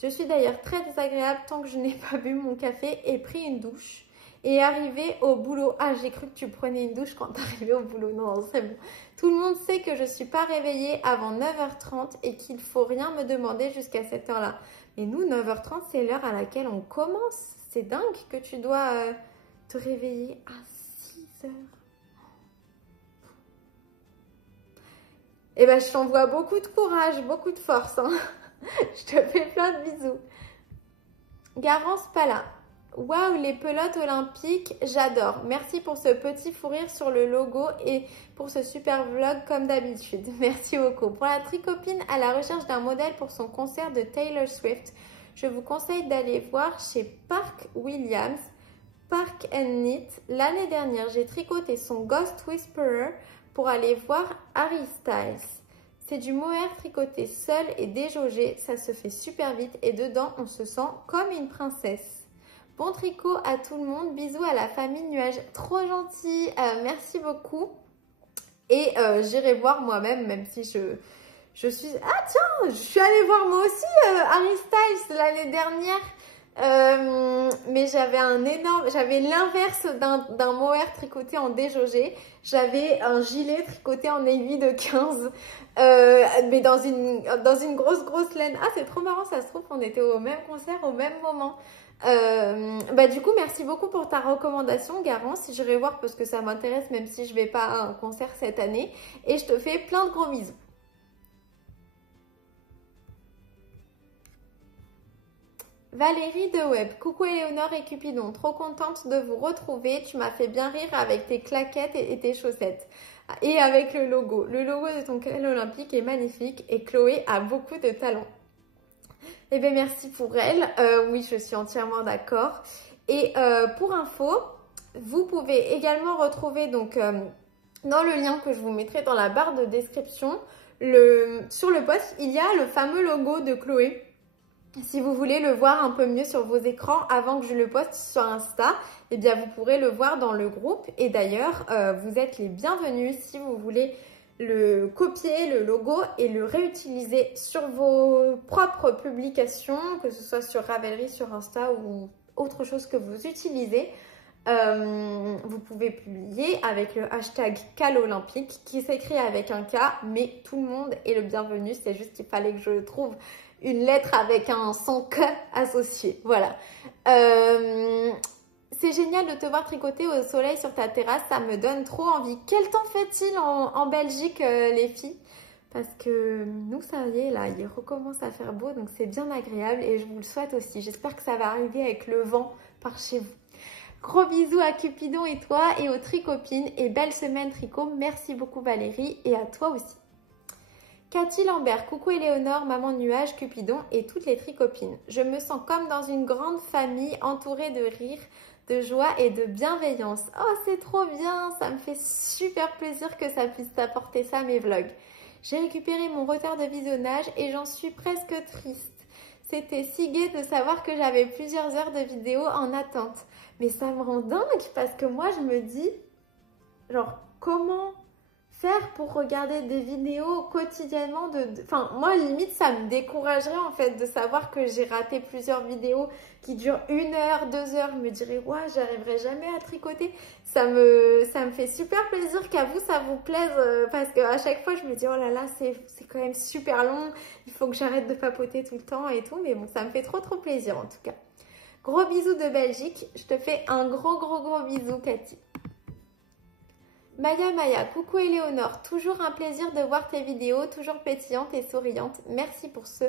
Je suis d'ailleurs très désagréable tant que je n'ai pas bu mon café et pris une douche. Et arrivé au boulot, ah j'ai cru que tu prenais une douche quand tu arrivais au boulot, non c'est bon. Tout le monde sait que je ne suis pas réveillée avant 9h30 et qu'il ne faut rien me demander jusqu'à cette heure-là. Mais nous 9h30 c'est l'heure à laquelle on commence. C'est dingue que tu dois te réveiller à 6h. Eh ben, je t'envoie beaucoup de courage, beaucoup de force. Hein. Je te fais plein de bisous. Garance Pala. Waouh, les pelotes olympiques, j'adore. Merci pour ce petit fou rire sur le logo et pour ce super vlog comme d'habitude. Merci beaucoup. Pour la tricopine à la recherche d'un modèle pour son concert de Taylor Swift, je vous conseille d'aller voir chez Park Williams, Park Knit. L'année dernière, j'ai tricoté son Ghost Whisperer pour aller voir Harry Styles. C'est du mohair tricoté seul et déjaugé, ça se fait super vite et dedans on se sent comme une princesse. Bon tricot à tout le monde, bisous à la famille Nuage, trop gentil, merci beaucoup. Et j'irai voir moi-même, même si je suis... Ah tiens, je suis allée voir moi aussi Harry Styles l'année dernière. Mais j'avais j'avais l'inverse d'un mohair tricoté en déjaugé. J'avais un gilet tricoté en aiguille de 15, mais dans une grosse laine. Ah, c'est trop marrant, ça se trouve qu'on était au même concert au même moment. Du coup, merci beaucoup pour ta recommandation, Garance. J'irai voir parce que ça m'intéresse, même si je vais pas à un concert cette année. Et je te fais plein de gros bisous. Valérie de Web, coucou Éléonore et Cupidon, trop contente de vous retrouver, tu m'as fait bien rire avec tes claquettes et tes chaussettes et avec le logo. Le logo de ton canal olympique est magnifique et Chloé a beaucoup de talent. Eh bien merci pour elle, oui je suis entièrement d'accord. Et pour info, vous pouvez également retrouver donc dans le lien que je vous mettrai dans la barre de description, sur le post il y a le fameux logo de Chloé. Si vous voulez le voir un peu mieux sur vos écrans avant que je le poste sur Insta, eh bien vous pourrez le voir dans le groupe. Et d'ailleurs, vous êtes les bienvenus si vous voulez le copier, le logo, et le réutiliser sur vos propres publications, que ce soit sur Ravelry, sur Insta ou autre chose que vous utilisez. Vous pouvez publier avec le hashtag CalOlympique qui s'écrit avec un K, mais tout le monde est le bienvenu. C'est juste qu'il fallait que je trouve une lettre avec un son K associé. Voilà. C'est génial de te voir tricoter au soleil sur ta terrasse. Ça me donne trop envie. Quel temps fait-il en Belgique, les filles? Parce que nous, ça y est, là, il recommence à faire beau. Donc, c'est bien agréable et je vous le souhaite aussi. J'espère que ça va arriver avec le vent par chez vous. Gros bisous à Cupidon et toi et aux tricopines. Et belle semaine tricot. Merci beaucoup Valérie et à toi aussi. Cathy Lambert, coucou Éléonore, maman nuage, Cupidon et toutes les tricopines. Je me sens comme dans une grande famille entourée de rire, de joie et de bienveillance. Oh, c'est trop bien, ça me fait super plaisir que ça puisse t'apporter ça mes vlogs. J'ai récupéré mon retard de visionnage et j'en suis presque triste. C'était si gai de savoir que j'avais plusieurs heures de vidéos en attente. Mais ça me rend dingue parce que moi je me dis, genre, comment faire pour regarder des vidéos quotidiennement Enfin, moi, limite, ça me découragerait, en fait, de savoir que j'ai raté plusieurs vidéos qui durent 1 heure, 2 heures. Je me dirais, ouais, j'arriverai jamais à tricoter. Ça me fait super plaisir qu'à vous, ça vous plaise, parce qu'à chaque fois, je me dis, oh là là, c'est quand même super long. Il faut que j'arrête de papoter tout le temps et tout. Mais bon, ça me fait trop plaisir, en tout cas. Gros bisous de Belgique. Je te fais un gros bisou, Cathy. Maya, coucou Éléonore, toujours un plaisir de voir tes vidéos, toujours pétillantes et souriantes. Merci pour ce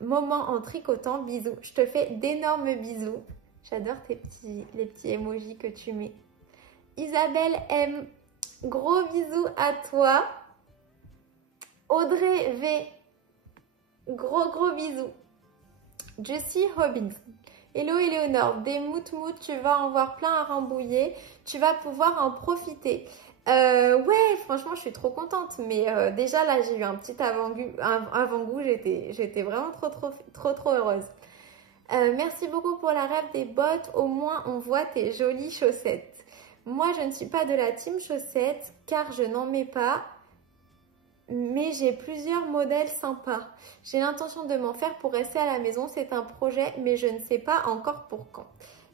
moment en tricotant, bisous. Je te fais d'énormes bisous. J'adore les petits emojis que tu mets. Isabelle M, Gros bisous à toi. Audrey V. Gros bisous. Jessie Robbins. Hello Éléonore, des mout-mout, tu vas en voir plein à Rambouillet, tu vas pouvoir en profiter. Ouais, franchement, je suis trop contente. Mais déjà là, j'ai eu un petit avant-goût, j'étais vraiment trop heureuse. Merci beaucoup pour la rêve des bottes, au moins on voit tes jolies chaussettes. Moi, je ne suis pas de la team chaussettes car je n'en mets pas. Mais j'ai plusieurs modèles sympas. J'ai l'intention de m'en faire pour rester à la maison. C'est un projet, mais je ne sais pas encore pour quand.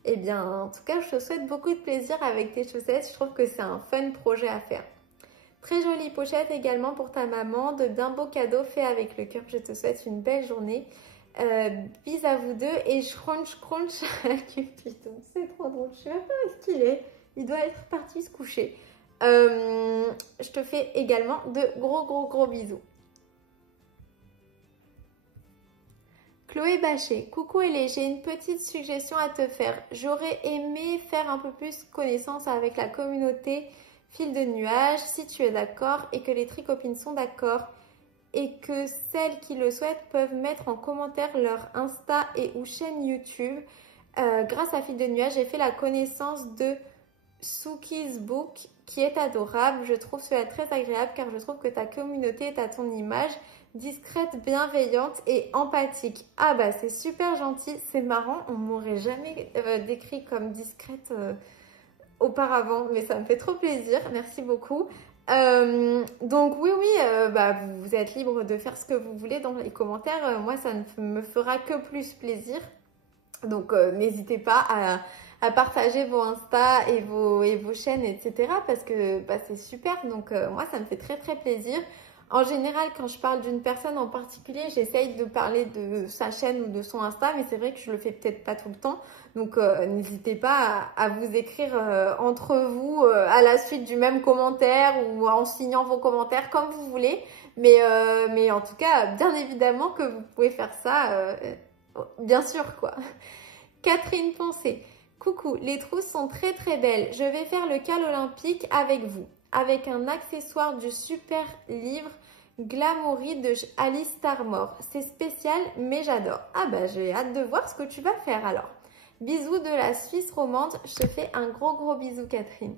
Eh bien, en tout cas, je te souhaite beaucoup de plaisir avec tes chaussettes. Je trouve que c'est un fun projet à faire. Très jolie pochette également pour ta maman. De bien beaux cadeaux faits avec le cœur. Je te souhaite une belle journée. Bis à vous deux. Et crunch à Cupidon. C'est trop drôle. Je sais même pas où est-ce qu'il est. Il doit être parti se coucher. Je te fais également de gros bisous. Chloé Bachet, coucou Elé, j'ai une petite suggestion à te faire. J'aurais aimé faire un peu plus connaissance avec la communauté Fil de Nuages, si tu es d'accord et que les tricopines sont d'accord et que celles qui le souhaitent peuvent mettre en commentaire leur Insta et ou chaîne YouTube. Grâce à Fil de Nuages, j'ai fait la connaissance de Suki's Book qui est adorable. Je trouve cela très agréable car je trouve que ta communauté est à ton image, discrète, bienveillante et empathique. Ah bah c'est super gentil, c'est marrant, on m'aurait jamais décrit comme discrète auparavant, mais ça me fait trop plaisir, merci beaucoup. Donc oui, bah, vous êtes libre de faire ce que vous voulez dans les commentaires, moi ça ne me fera que plus plaisir. Donc n'hésitez pas à partager vos Insta et vos chaînes, etc. parce que bah, c'est super. Donc moi, ça me fait très plaisir. En général, quand je parle d'une personne en particulier, j'essaye de parler de sa chaîne ou de son Insta, mais c'est vrai que je le fais peut-être pas tout le temps. Donc n'hésitez pas à vous écrire entre vous à la suite du même commentaire ou en signant vos commentaires comme vous voulez. Mais en tout cas, bien évidemment que vous pouvez faire ça, bien sûr quoi. Catherine Poncé. Coucou, les trousses sont très belles. Je vais faire le cal olympique avec vous. Avec un accessoire du super livre Glamoury de Alice Starmore. C'est spécial, mais j'adore. Ah bah j'ai hâte de voir ce que tu vas faire alors. Bisous de la Suisse romande. Je te fais un gros bisou Catherine.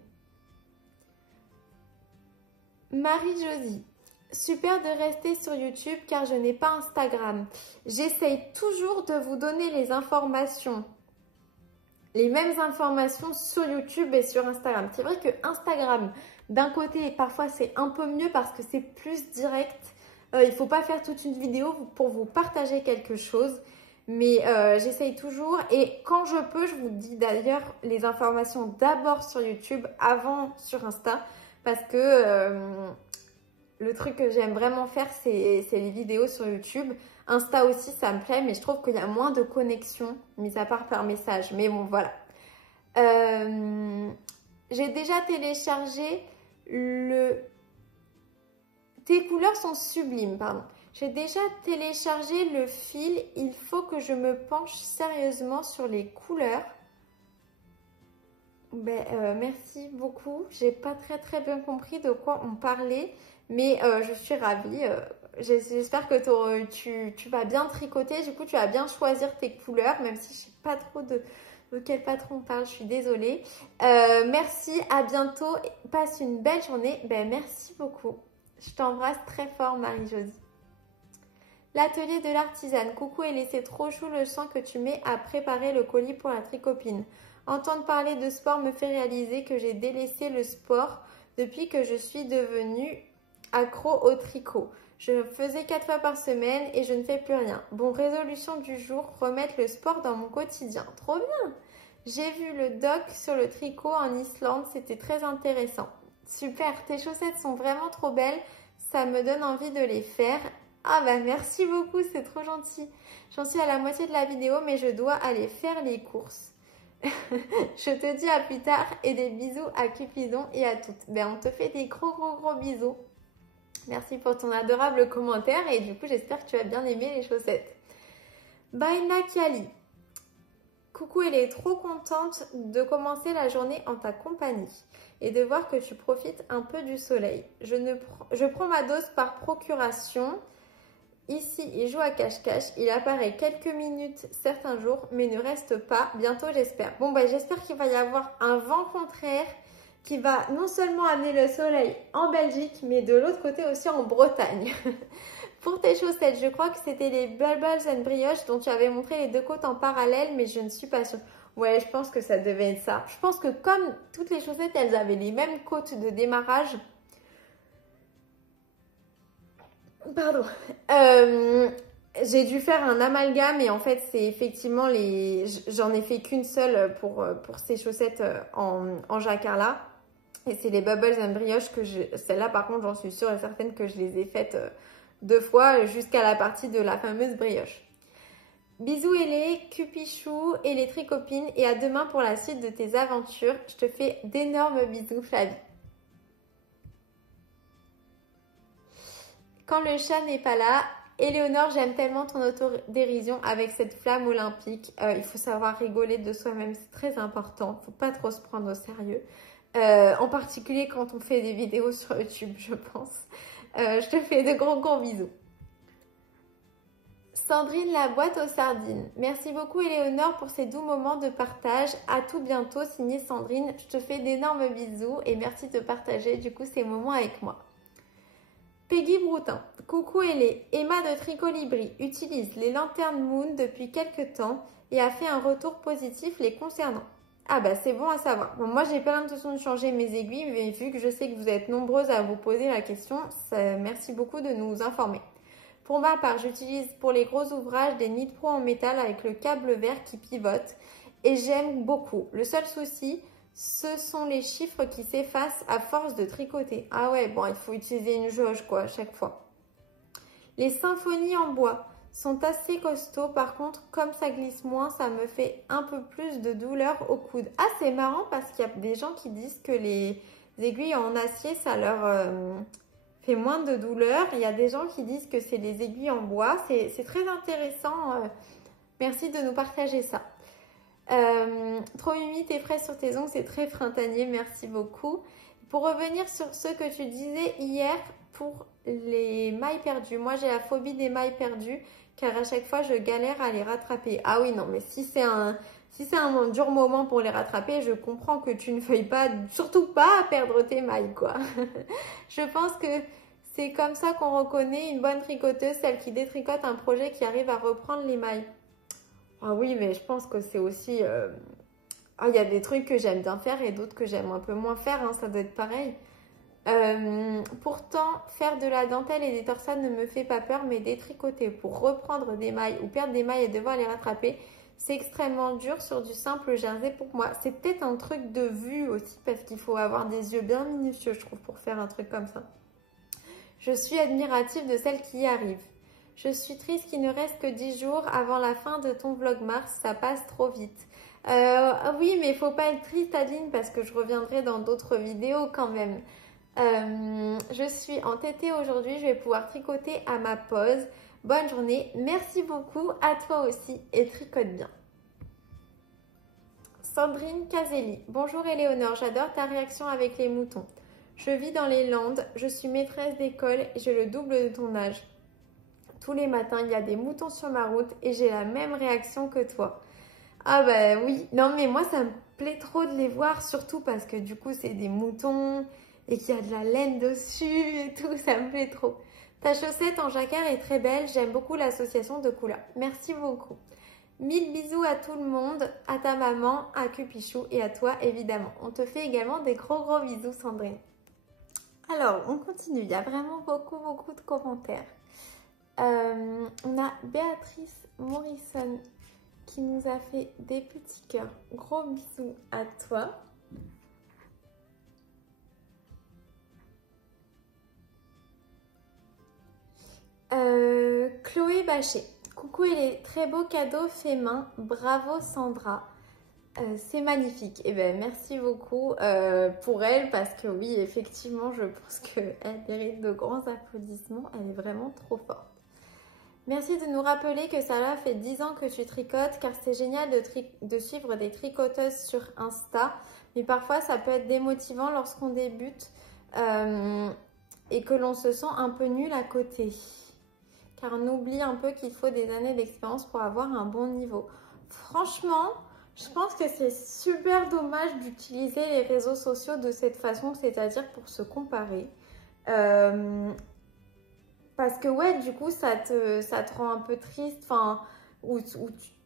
Marie-Josie. Super de rester sur YouTube car je n'ai pas Instagram. J'essaye toujours de vous donner les informations. Les mêmes informations sur YouTube et sur Instagram. C'est vrai que Instagram, d'un côté, parfois c'est un peu mieux parce que c'est plus direct. Il ne faut pas faire toute une vidéo pour vous partager quelque chose. Mais j'essaye toujours. Et quand je peux, je vous dis d'ailleurs les informations d'abord sur YouTube, avant sur Insta. Parce que le truc que j'aime vraiment faire, c'est les vidéos sur YouTube. Insta aussi, ça me plaît, mais je trouve qu'il y a moins de connexion, mis à part par message. Mais bon, voilà. J'ai déjà téléchargé le... Tes couleurs sont sublimes, pardon. J'ai déjà téléchargé le fil. Il faut que je me penche sérieusement sur les couleurs. Merci beaucoup. J'ai pas très bien compris de quoi on parlait. Mais je suis ravie. J'espère que tu vas bien tricoter. Du coup, tu vas bien choisir tes couleurs. Même si je ne sais pas trop de quel patron on parle. Je suis désolée. Merci. À bientôt. Passe une belle journée. Merci beaucoup. Je t'embrasse très fort, Marie-Josie. L'atelier de l'artisane. Coucou Ellie, c'est trop chou le chant que tu mets à préparer le colis pour la tricopine. Entendre parler de sport me fait réaliser que j'ai délaissé le sport depuis que je suis devenue accro au tricot. Je faisais 4 fois par semaine et je ne fais plus rien. Bon, résolution du jour, remettre le sport dans mon quotidien. Trop bien! J'ai vu le doc sur le tricot en Islande, c'était très intéressant. Super, tes chaussettes sont vraiment trop belles, ça me donne envie de les faire. Ah bah merci beaucoup, c'est trop gentil. J'en suis à la moitié de la vidéo, mais je dois aller faire les courses. Je te dis à plus tard et des bisous à Cupidon et à toutes. On te fait des gros bisous. Merci pour ton adorable commentaire et du coup j'espère que tu as bien aimé les chaussettes. Baina Kiali. Coucou, elle est trop contente de commencer la journée en ta compagnie. et de voir que tu profites un peu du soleil. Je prends ma dose par procuration. Ici, il joue à cache-cache. Il apparaît quelques minutes certains jours, mais ne reste pas. Bientôt, j'espère. Bon, bah, j'espère qu'il va y avoir un vent contraire qui va non seulement amener le soleil en Belgique, mais de l'autre côté aussi en Bretagne. Pour tes chaussettes, je crois que c'était les Bubbles and Brioche dont tu avais montré les deux côtes en parallèle, mais je ne suis pas sûre. Ouais, je pense que ça devait être ça. Je pense que comme toutes les chaussettes, elles avaient les mêmes côtes de démarrage. Pardon. J'ai dû faire un amalgame et en fait, c'est effectivement les... J'en ai fait qu'une seule pour ces chaussettes en jacquard là. Et c'est les Bubbles and Brioche que celle-là, par contre, j'en suis sûre et certaine que je les ai faites 2 fois jusqu'à la partie de la fameuse brioche. Bisous Elé, Cupichou et les tricopines et à demain pour la suite de tes aventures. Je te fais d'énormes bisous, Flavie. Quand le chat n'est pas là, Éléonore, j'aime tellement ton autodérision avec cette flamme olympique. Il faut savoir rigoler de soi-même, c'est très important. Il ne faut pas trop se prendre au sérieux. En particulier quand on fait des vidéos sur YouTube, je pense. Je te fais de gros bisous. Sandrine, la boîte aux sardines. Merci beaucoup Éléonore pour ces doux moments de partage. À tout bientôt, signé Sandrine. Je te fais d'énormes bisous et merci de partager du coup ces moments avec moi. Peggy Broutin. Coucou Elé. Emma de Tricolibri utilise les lanternes Moon depuis quelques temps et a fait un retour positif les concernant. Ah bah c'est bon à savoir. Bon, moi j'ai pas l'intention de changer mes aiguilles, mais vu que je sais que vous êtes nombreuses à vous poser la question, merci beaucoup de nous informer. Pour ma part, j'utilise pour les gros ouvrages des Knit Pro en métal avec le câble vert qui pivote et j'aime beaucoup. Le seul souci, ce sont les chiffres qui s'effacent à force de tricoter. Ah ouais, bon, il faut utiliser une jauge quoi à chaque fois. Les symphonies en bois sont assez costauds. Par contre, comme ça glisse moins, ça me fait un peu plus de douleur au coude. Ah, c'est marrant parce qu'il y a des gens qui disent que les aiguilles en acier, ça leur fait moins de douleur. Il y a des gens qui disent que c'est les aiguilles en bois. C'est très intéressant. Merci de nous partager ça. Trop humide et frais sur tes ongles, c'est très printanier. Merci beaucoup. Pour revenir sur ce que tu disais hier pour les mailles perdues. Moi, j'ai la phobie des mailles perdues car à chaque fois, je galère à les rattraper. Ah oui, non, mais si c'est un dur moment pour les rattraper, je comprends que tu ne veuilles pas, surtout pas perdre tes mailles, quoi. Je pense que c'est comme ça qu'on reconnaît une bonne tricoteuse, celle qui détricote un projet qui arrive à reprendre les mailles. Ah oui, mais je pense que c'est aussi... il y a des trucs que j'aime bien faire et d'autres que j'aime un peu moins faire, hein, ça doit être pareil. Pourtant, faire de la dentelle et des torsades ne me fait pas peur, mais détricoter pour reprendre des mailles ou perdre des mailles et devoir les rattraper, c'est extrêmement dur sur du simple jersey pour moi. C'est peut-être un truc de vue aussi, parce qu'il faut avoir des yeux bien minutieux, je trouve, pour faire un truc comme ça. Je suis admirative de celles qui y arrivent. Je suis triste qu'il ne reste que 10 jours avant la fin de ton vlog mars, ça passe trop vite. Oui, mais il faut pas être triste, Adeline, parce que je reviendrai dans d'autres vidéos quand même. Je suis entêtée aujourd'hui, je vais pouvoir tricoter à ma pause. Bonne journée, merci beaucoup, à toi aussi et tricote bien. Sandrine Caselli. Bonjour Éléonore, j'adore ta réaction avec les moutons. Je vis dans les Landes, je suis maîtresse d'école et j'ai le double de ton âge. Tous les matins, il y a des moutons sur ma route et j'ai la même réaction que toi. Ah bah oui, non mais moi ça me plaît trop de les voir, surtout parce que du coup c'est des moutons et qu'il y a de la laine dessus et tout, ça me plaît trop. Ta chaussette en jacquard est très belle, j'aime beaucoup l'association de couleurs. Merci beaucoup. 1000 bisous à tout le monde, à ta maman, à Cupichou et à toi évidemment. On te fait également des gros bisous Sandrine. Alors, on continue, il y a vraiment beaucoup de commentaires. On a Béatrice Morrison qui nous a fait des petits cœurs. Gros bisous à toi. Chloé Bachet. Coucou, il est très beau cadeau fait main. Bravo Sandra. C'est magnifique. Et ben merci beaucoup pour elle parce que oui, effectivement, je pense qu'elle mérite de grands applaudissements. Elle est vraiment trop forte. Merci de nous rappeler que ça fait 10 ans que tu tricotes car c'est génial de suivre des tricoteuses sur Insta. mais parfois ça peut être démotivant lorsqu'on débute et que l'on se sent un peu nul à côté. Car on oublie un peu qu'il faut des années d'expérience pour avoir un bon niveau. Franchement, je pense que c'est super dommage d'utiliser les réseaux sociaux de cette façon, c'est-à-dire pour se comparer. Parce que ouais, du coup, ça te rend un peu triste, enfin,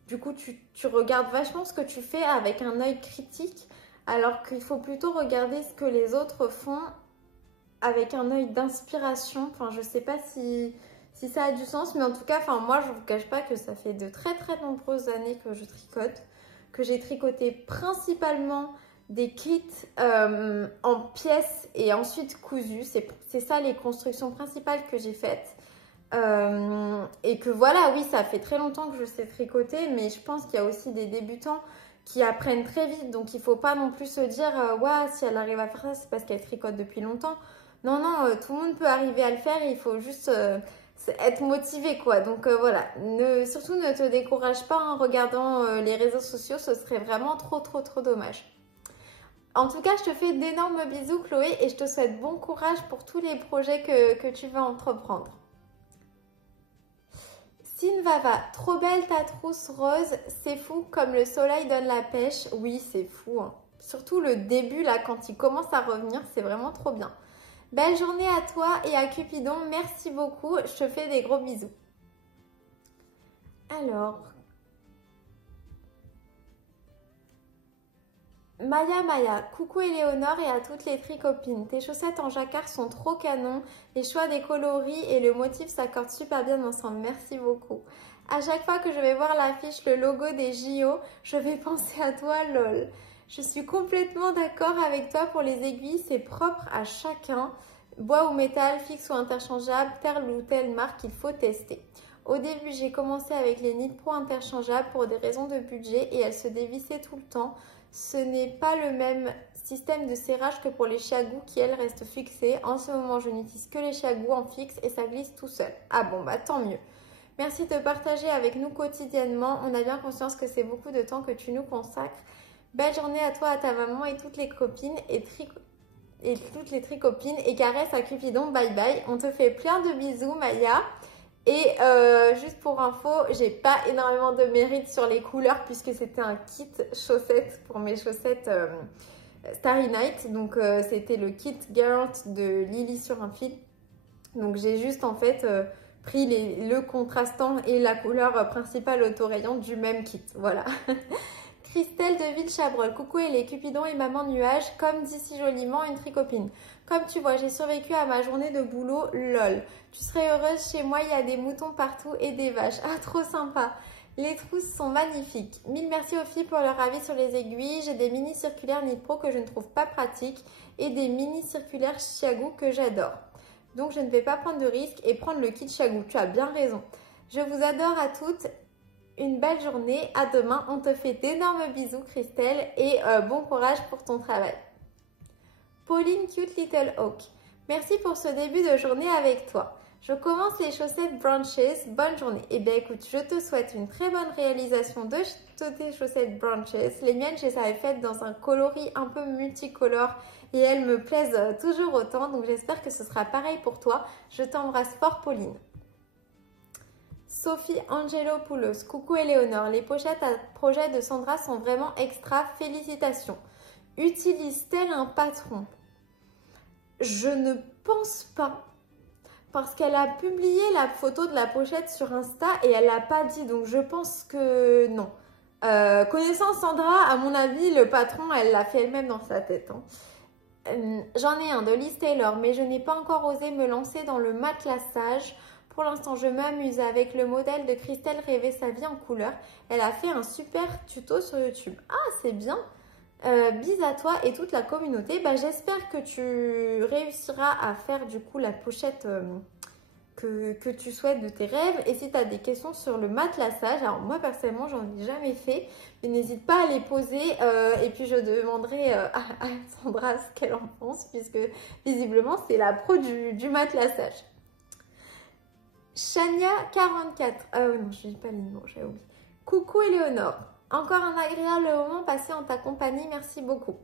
du coup, tu regardes vachement ce que tu fais avec un œil critique, alors qu'il faut plutôt regarder ce que les autres font avec un œil d'inspiration. Enfin, je sais pas si ça a du sens, mais en tout cas, enfin, moi, je ne vous cache pas que ça fait de très très nombreuses années que je tricote, que j'ai tricoté principalement des kits en pièces et ensuite cousus. C'est ça les constructions principales que j'ai faites. Et que voilà, oui, ça fait très longtemps que je sais tricoter, mais je pense qu'il y a aussi des débutants qui apprennent très vite. Donc, il ne faut pas non plus se dire, ouais, si elle arrive à faire ça, c'est parce qu'elle tricote depuis longtemps. Non, non, tout le monde peut arriver à le faire. Il faut juste être motivé, quoi. Donc, voilà, surtout ne te décourage pas en regardant les réseaux sociaux. Ce serait vraiment trop, trop, trop dommage. En tout cas, je te fais d'énormes bisous, Chloé, et je te souhaite bon courage pour tous les projets que tu vas entreprendre. Sinvava, trop belle ta trousse rose, c'est fou comme le soleil donne la pêche. Oui, c'est fou, hein. Surtout le début, là, quand il commence à revenir, c'est vraiment trop bien. Belle journée à toi et à Cupidon, merci beaucoup, je te fais des gros bisous. Alors, Maya, coucou Éléonore et à toutes les tricopines. Tes chaussettes en jacquard sont trop canon. Les choix des coloris et le motif s'accordent super bien ensemble. Merci beaucoup. À chaque fois que je vais voir l'affiche, le logo des JO, je vais penser à toi, lol. Je suis complètement d'accord avec toi pour les aiguilles. C'est propre à chacun. Bois ou métal, fixe ou interchangeable, telle ou telle marque, il faut tester. Au début, j'ai commencé avec les Knit Pro interchangeables pour des raisons de budget et elles se dévissaient tout le temps. Ce n'est pas le même système de serrage que pour les chiagous qui, elles, restent fixées. En ce moment, je n'utilise que les chiagous en fixe et ça glisse tout seul. Ah bon, bah tant mieux. Merci de partager avec nous quotidiennement. On a bien conscience que c'est beaucoup de temps que tu nous consacres. Belle journée à toi, à ta maman et toutes les copines et toutes les tricopines. Et caresse à Cupidon, bye bye. On te fait plein de bisous, Maya. Et juste pour info, j'ai pas énormément de mérite sur les couleurs puisque c'était un kit chaussettes pour mes chaussettes Starry Night. Donc c'était le kit Garant de Lily sur un fil. Donc j'ai juste en fait pris le contrastant et la couleur principale autorayon du même kit. Voilà. Christelle de Villechabrol, coucou et les Cupidons et maman nuage, comme dit si joliment une tricopine. Comme tu vois, j'ai survécu à ma journée de boulot, lol. Tu serais heureuse, chez moi il y a des moutons partout et des vaches. Ah, trop sympa. Les trousses sont magnifiques. Mille merci aux filles pour leur avis sur les aiguilles. J'ai des mini circulaires Knit Pro que je ne trouve pas pratiques et des mini circulaires Chiagou que j'adore. Donc je ne vais pas prendre de risque et prendre le kit Chiagou. Tu as bien raison. Je vous adore à toutes. Une belle journée, à demain, on te fait d'énormes bisous Christelle et bon courage pour ton travail. Pauline Cute Little Hawk, merci pour ce début de journée avec toi. Je commence les chaussettes Branches, bonne journée. Eh bien écoute, je te souhaite une très bonne réalisation de tes chaussettes Branches. Les miennes, je les avais faites dans un coloris un peu multicolore et elles me plaisent toujours autant, donc j'espère que ce sera pareil pour toi. Je t'embrasse fort Pauline. Sophie Angelopoulos, coucou Éléonore, les pochettes à projet de Sandra sont vraiment extra, félicitations. Utilise-t-elle un patron? Je ne pense pas, parce qu'elle a publié la photo de la pochette sur Insta et elle l'a pas dit, donc je pense que non. Connaissant Sandra, à mon avis, le patron, elle l'a fait elle-même dans sa tête. Hein. J'en ai un de Liz Taylor, mais je n'ai pas encore osé me lancer dans le matelassage. Pour l'instant, je m'amuse avec le modèle de Christelle Rêver sa vie en couleur. Elle a fait un super tuto sur YouTube. Ah, c'est bien. Bis à toi et toute la communauté. Bah, j'espère que tu réussiras à faire du coup la pochette que tu souhaites de tes rêves. Et si tu as des questions sur le matelassage, alors moi personnellement, j'en ai jamais fait. Mais n'hésite pas à les poser et puis je demanderai à Sandra ce qu'elle en pense puisque visiblement, c'est la pro du matelassage. Chania44. Ah oui, non, je ne dis pas les noms, j'ai oublié. Coucou Éléonore. Encore un agréable moment passé en ta compagnie, merci beaucoup.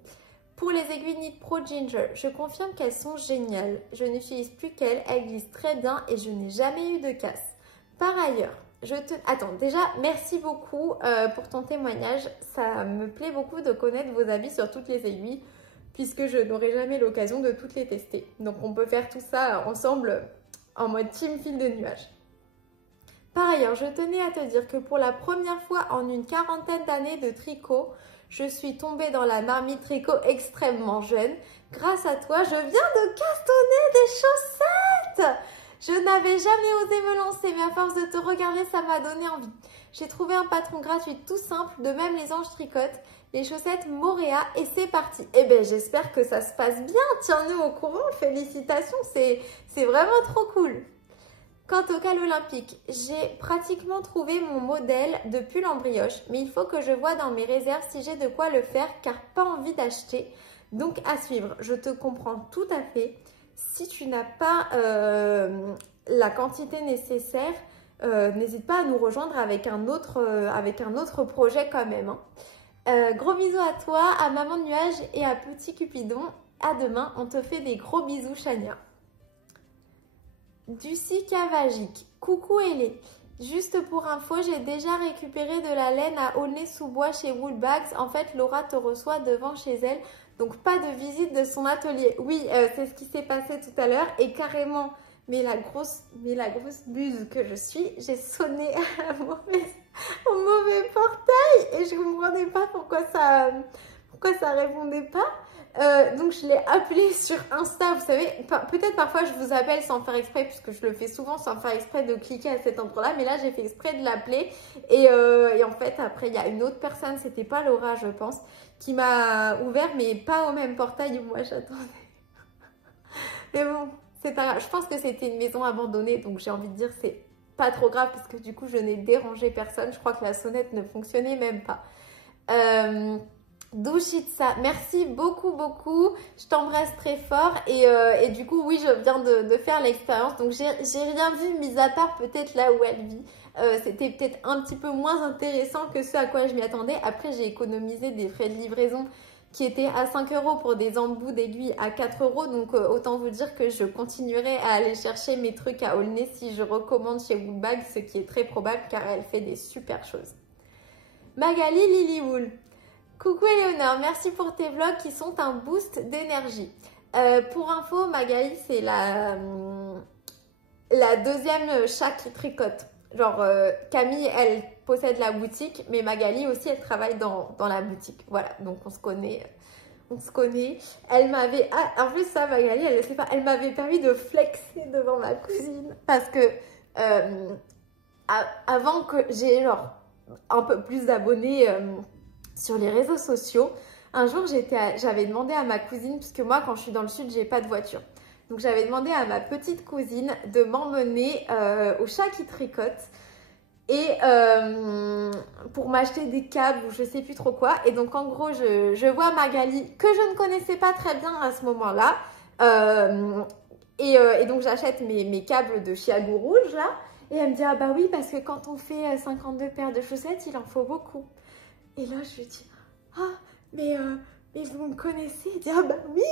Pour les aiguilles Knit Pro Ginger, je confirme qu'elles sont géniales. Je n'utilise plus qu'elles, elles glissent très bien et je n'ai jamais eu de casse. Par ailleurs, Attends, déjà, merci beaucoup pour ton témoignage. Ça me plaît beaucoup de connaître vos avis sur toutes les aiguilles puisque je n'aurai jamais l'occasion de toutes les tester. Donc, on peut faire tout ça ensemble en mode team fil de nuages. Par ailleurs, je tenais à te dire que pour la première fois en une quarantaine d'années de tricot, je suis tombée dans la marmite tricot extrêmement jeune. Grâce à toi, je viens de castonner des chaussettes! Je n'avais jamais osé me lancer, mais à force de te regarder, ça m'a donné envie. J'ai trouvé un patron gratuit tout simple, de même les anges tricotent, les chaussettes Moréa et c'est parti. Eh bien, j'espère que ça se passe bien. Tiens-nous au courant, félicitations, c'est vraiment trop cool. Quant au cal olympique, j'ai pratiquement trouvé mon modèle de pull en brioche, mais il faut que je vois dans mes réserves si j'ai de quoi le faire, car pas envie d'acheter. Donc à suivre, je te comprends tout à fait. Si tu n'as pas la quantité nécessaire, n'hésite pas à nous rejoindre avec un autre projet quand même. Hein. Gros bisous à toi, à Maman Nuage et à Petit Cupidon. À demain, on te fait des gros bisous, Chania. Ducy Cavagic, coucou Hélé. Juste pour info, j'ai déjà récupéré de la laine à Aulnay-sous-Bois chez Woolbags. En fait, Laura te reçoit devant chez elle. Donc, pas de visite de son atelier. Oui, c'est ce qui s'est passé tout à l'heure. Et carrément, mais la grosse buse que je suis, j'ai sonné au mauvais portail. Et je ne comprenais pas pourquoi ça répondait pas. Donc, je l'ai appelé sur Insta. Vous savez, peut-être parfois, je vous appelle sans faire exprès, puisque je le fais souvent sans faire exprès de cliquer à cet endroit-là. Mais là, j'ai fait exprès de l'appeler. Et en fait, après, il y a une autre personne, c'était pas Laura, je pense, qui m'a ouvert, mais pas au même portail où moi j'attendais. Mais bon, c'est pas grave. Je pense que c'était une maison abandonnée, donc j'ai envie de dire c'est pas trop grave parce que du coup je n'ai dérangé personne. Je crois que la sonnette ne fonctionnait même pas. Douchitsa, merci beaucoup. Je t'embrasse très fort et du coup oui, je viens de faire l'expérience, donc j'ai rien vu mis à part peut-être là où elle vit. C'était peut-être un petit peu moins intéressant que ce à quoi je m'y attendais. Après, j'ai économisé des frais de livraison qui étaient à 5 € pour des embouts d'aiguilles à 4 €. Donc, autant vous dire que je continuerai à aller chercher mes trucs à Aulnay si je recommande chez Woolbag, ce qui est très probable car elle fait des super choses. Magali Lilywool. Coucou Éléonore, merci pour tes vlogs qui sont un boost d'énergie. Pour info, Magali, c'est la deuxième chat qui tricote. Genre, Camille, elle possède la boutique, mais Magali aussi, elle travaille dans la boutique. Voilà, donc on se connaît. Elle m'avait... Ah, en plus, ça, Magali, elle ne sait pas. Elle m'avait permis de flexer devant ma cousine. Parce que avant que j'ai genre un peu plus d'abonnés sur les réseaux sociaux, un jour, j'avais demandé à ma cousine, puisque moi, quand je suis dans le sud, j'ai pas de voiture. Donc j'avais demandé à ma petite cousine de m'emmener au chat qui tricote et pour m'acheter des câbles ou je sais plus trop quoi. Et donc en gros je vois Magali que je ne connaissais pas très bien à ce moment-là et donc j'achète mes câbles de Chiago rouge là et elle me dit ah bah oui parce que quand on fait 52 paires de chaussettes il en faut beaucoup. Et là je lui dis ah mais vous me connaissez? Elle dit ah bah oui,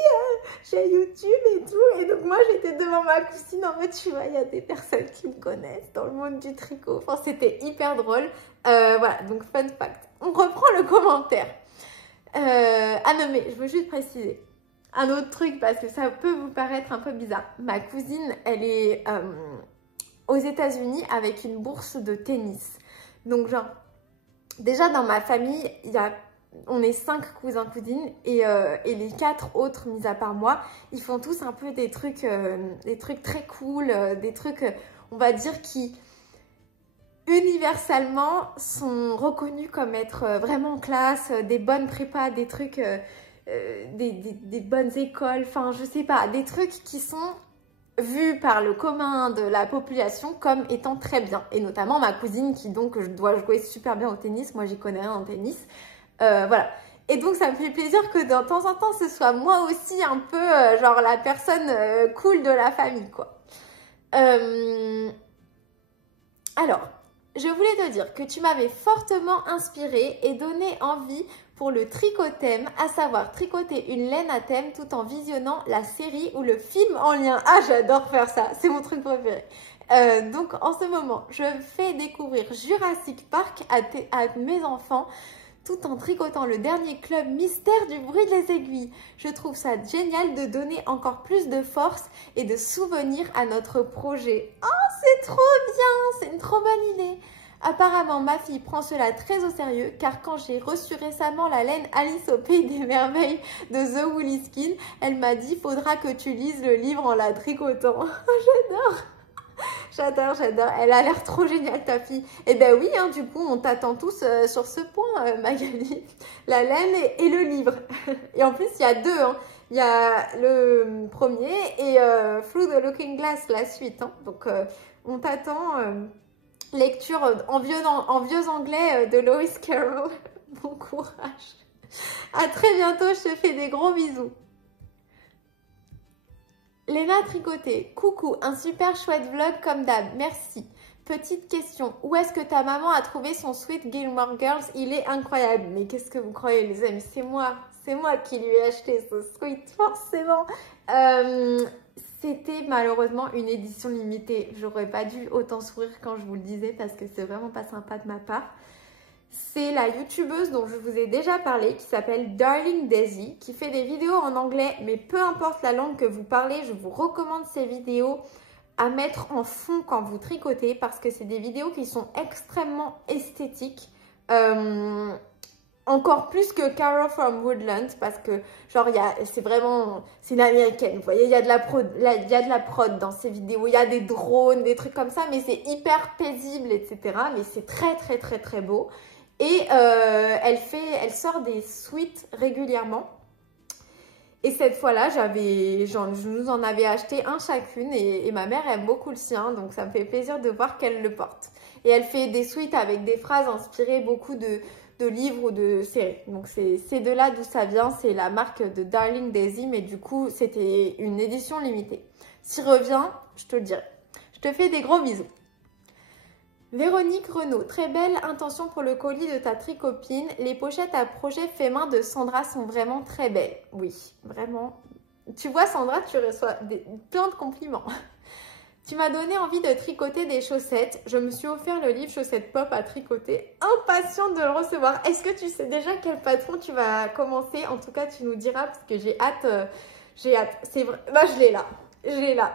j'ai YouTube et tout. Et donc moi j'étais devant ma cousine en mode tu vois, il y a des personnes qui me connaissent dans le monde du tricot. Enfin c'était hyper drôle. Voilà, donc fun fact. On reprend le commentaire. Ah non mais je veux juste préciser un autre truc parce que ça peut vous paraître un peu bizarre. Ma cousine, elle est aux États-Unis avec une bourse de tennis. Donc genre, déjà dans ma famille, on est 5 cousins cousines et les 4 autres, mis à part moi, ils font tous un peu des trucs très cool, des trucs, on va dire, qui universellement sont reconnus comme être vraiment classe, des bonnes prépas, des trucs, des bonnes écoles, enfin je sais pas, des trucs qui sont vus par le commun de la population comme étant très bien. Et notamment ma cousine qui donc doit jouer super bien au tennis, moi j'y connais rien en tennis. Voilà. Et donc ça me fait plaisir que de temps en temps ce soit moi aussi un peu genre la personne cool de la famille quoi. Alors, je voulais te dire que tu m'avais fortement inspirée et donné envie pour le tricothème, à savoir tricoter une laine à thème tout en visionnant la série ou le film en lien. Ah, j'adore faire ça, c'est mon truc préféré. Donc en ce moment, je fais découvrir Jurassic Park à mes enfants tout en tricotant le dernier club mystère du bruit des aiguilles. Je trouve ça génial de donner encore plus de force et de souvenirs à notre projet. Oh, c'est trop bien, c'est une trop bonne idée. Apparemment, ma fille prend cela très au sérieux car quand j'ai reçu récemment la laine Alice au Pays des Merveilles de The Woolly Skin, elle m'a dit « Faudra que tu lises le livre en la tricotant. » J'adore. J'adore, j'adore. Elle a l'air trop géniale, ta fille. Et ben oui, hein, du coup, on t'attend tous sur ce point, Magali. La laine et le livre. Et en plus, il y a deux. Hein. Il y a le premier et Through the Looking Glass, la suite. Hein. Donc, on t'attend. Lecture en vieux anglais de Lois Carroll. Bon courage. À très bientôt. Je te fais des gros bisous. Léna Tricoté, coucou, un super chouette vlog comme d'hab, merci. Petite question, où est-ce que ta maman a trouvé son Sweet Gilmore Girls? Il est incroyable. Mais qu'est-ce que vous croyez les amis? C'est moi qui lui ai acheté ce Sweet, forcément. C'était malheureusement une édition limitée. J'aurais pas dû autant sourire quand je vous le disais parce que c'est vraiment pas sympa de ma part. C'est la youtubeuse dont je vous ai déjà parlé qui s'appelle Darling Daisy qui fait des vidéos en anglais mais peu importe la langue que vous parlez, je vous recommande ces vidéos à mettre en fond quand vous tricotez parce que c'est des vidéos qui sont extrêmement esthétiques. Encore plus que Cara from Woodland parce que genre c'est une américaine, vous voyez, il y a de la prod dans ces vidéos, il y a des drones, des trucs comme ça mais c'est hyper paisible etc. Mais c'est très très très très beau. Et elle sort des suites régulièrement. Et cette fois-là, je nous en avais acheté un chacune et ma mère aime beaucoup le sien. Donc ça me fait plaisir de voir qu'elle le porte. Et elle fait des suites avec des phrases inspirées beaucoup de livres ou de séries. Donc c'est de là d'où ça vient. C'est la marque de Darling Daisy. Mais du coup, c'était une édition limitée. S'il revient, je te le dirai. Je te fais des gros bisous. Véronique Renaud, très belle intention pour le colis de ta tricopine. Les pochettes à projet fait main de Sandra sont vraiment très belles. Oui, vraiment. Tu vois Sandra, tu reçois plein de compliments. Tu m'as donné envie de tricoter des chaussettes. Je me suis offert le livre Chaussettes Pop à tricoter. Impatiente de le recevoir. Est-ce que tu sais déjà quel patron tu vas commencer? En tout cas, tu nous diras parce que j'ai hâte. C'est vrai. Bah, je l'ai là. Je l'ai là.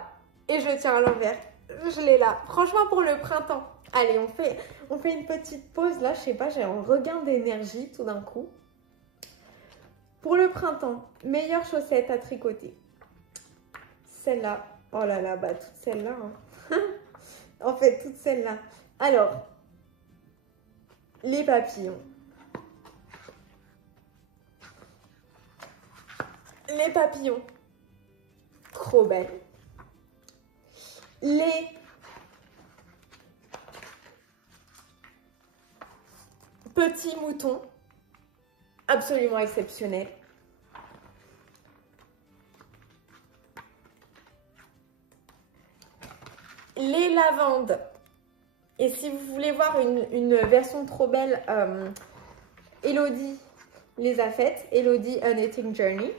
Et je tiens à l'envers. Je l'ai là. Franchement, pour le printemps. Allez, on fait une petite pause là, je sais pas, j'ai un regain d'énergie tout d'un coup. Pour le printemps, meilleure chaussette à tricoter. Celle-là, oh là là, bah toutes celles-là. Hein. En fait, toutes celles-là. Alors, les papillons. Les papillons, trop belles. Les petits moutons, absolument exceptionnels. Les lavandes. Et si vous voulez voir une version trop belle, Elodie les a faites. Elodie A Knitting Journey.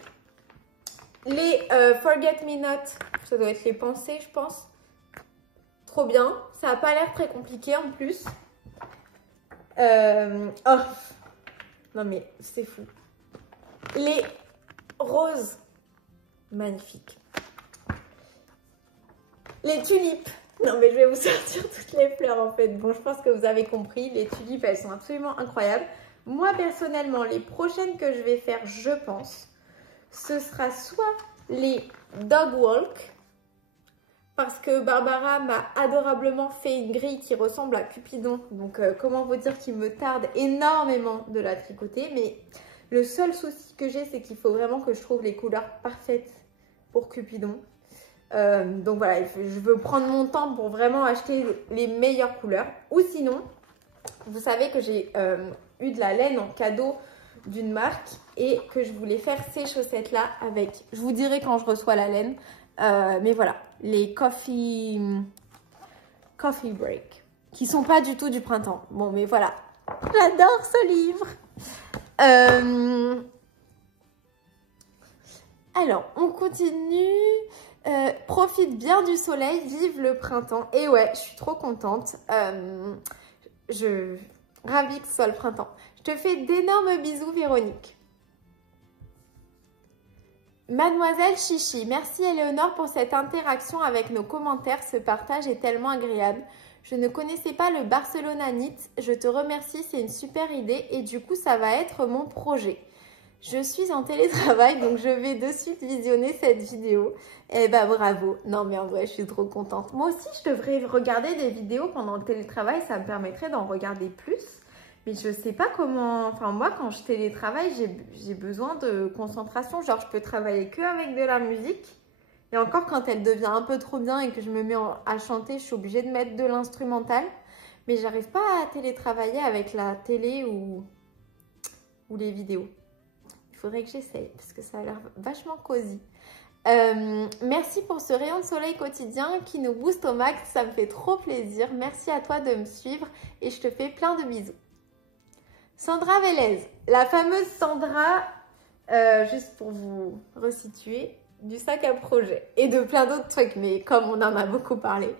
Les Forget Me Not, ça doit être les pensées, je pense. Trop bien. Ça n'a pas l'air très compliqué en plus. Oh, non mais c'est fou. Les roses, magnifiques. Les tulipes. Non mais je vais vous sortir toutes les fleurs en fait. Bon, je pense que vous avez compris. Les tulipes, elles sont absolument incroyables. Moi personnellement, les prochaines que je vais faire, je pense, ce sera soit les Dog Walk. Parce que Barbara m'a adorablement fait une grille qui ressemble à Cupidon. Donc comment vous dire qu'il me tarde énormément de la tricoter. Mais le seul souci que j'ai, c'est qu'il faut vraiment que je trouve les couleurs parfaites pour Cupidon. Donc voilà, je veux prendre mon temps pour vraiment acheter les meilleures couleurs. Ou sinon, vous savez que j'ai eu de la laine en cadeau d'une marque et que je voulais faire ces chaussettes-là avec. Je vous dirai quand je reçois la laine. Mais voilà, les coffee break, qui sont pas du tout du printemps. Bon, mais voilà, j'adore ce livre. Alors, on continue. Profite bien du soleil, vive le printemps. Et ouais, je suis trop contente. Ravie que ce soit le printemps. Je te fais d'énormes bisous, Véronique. Mademoiselle Chichi, merci Éléonore pour cette interaction avec nos commentaires. Ce partage est tellement agréable. Je ne connaissais pas le Barcelonanite. Je te remercie, c'est une super idée. Et du coup, ça va être mon projet. Je suis en télétravail, donc je vais de suite visionner cette vidéo. Eh ben bravo. Non mais en vrai, je suis trop contente. Moi aussi, je devrais regarder des vidéos pendant le télétravail. Ça me permettrait d'en regarder plus. Mais je sais pas comment... Enfin, moi, quand je télétravaille, j'ai besoin de concentration. Genre, je peux travailler que avec de la musique. Et encore, quand elle devient un peu trop bien et que je me mets à chanter, je suis obligée de mettre de l'instrumental. Mais j'arrive pas à télétravailler avec la télé ou les vidéos. Il faudrait que j'essaye parce que ça a l'air vachement cosy. Merci pour ce rayon de soleil quotidien qui nous booste au max. Ça me fait trop plaisir. Merci à toi de me suivre et je te fais plein de bisous. Sandra Vélez, la fameuse Sandra, juste pour vous resituer, du sac à projet et de plein d'autres trucs, mais comme on en a beaucoup parlé.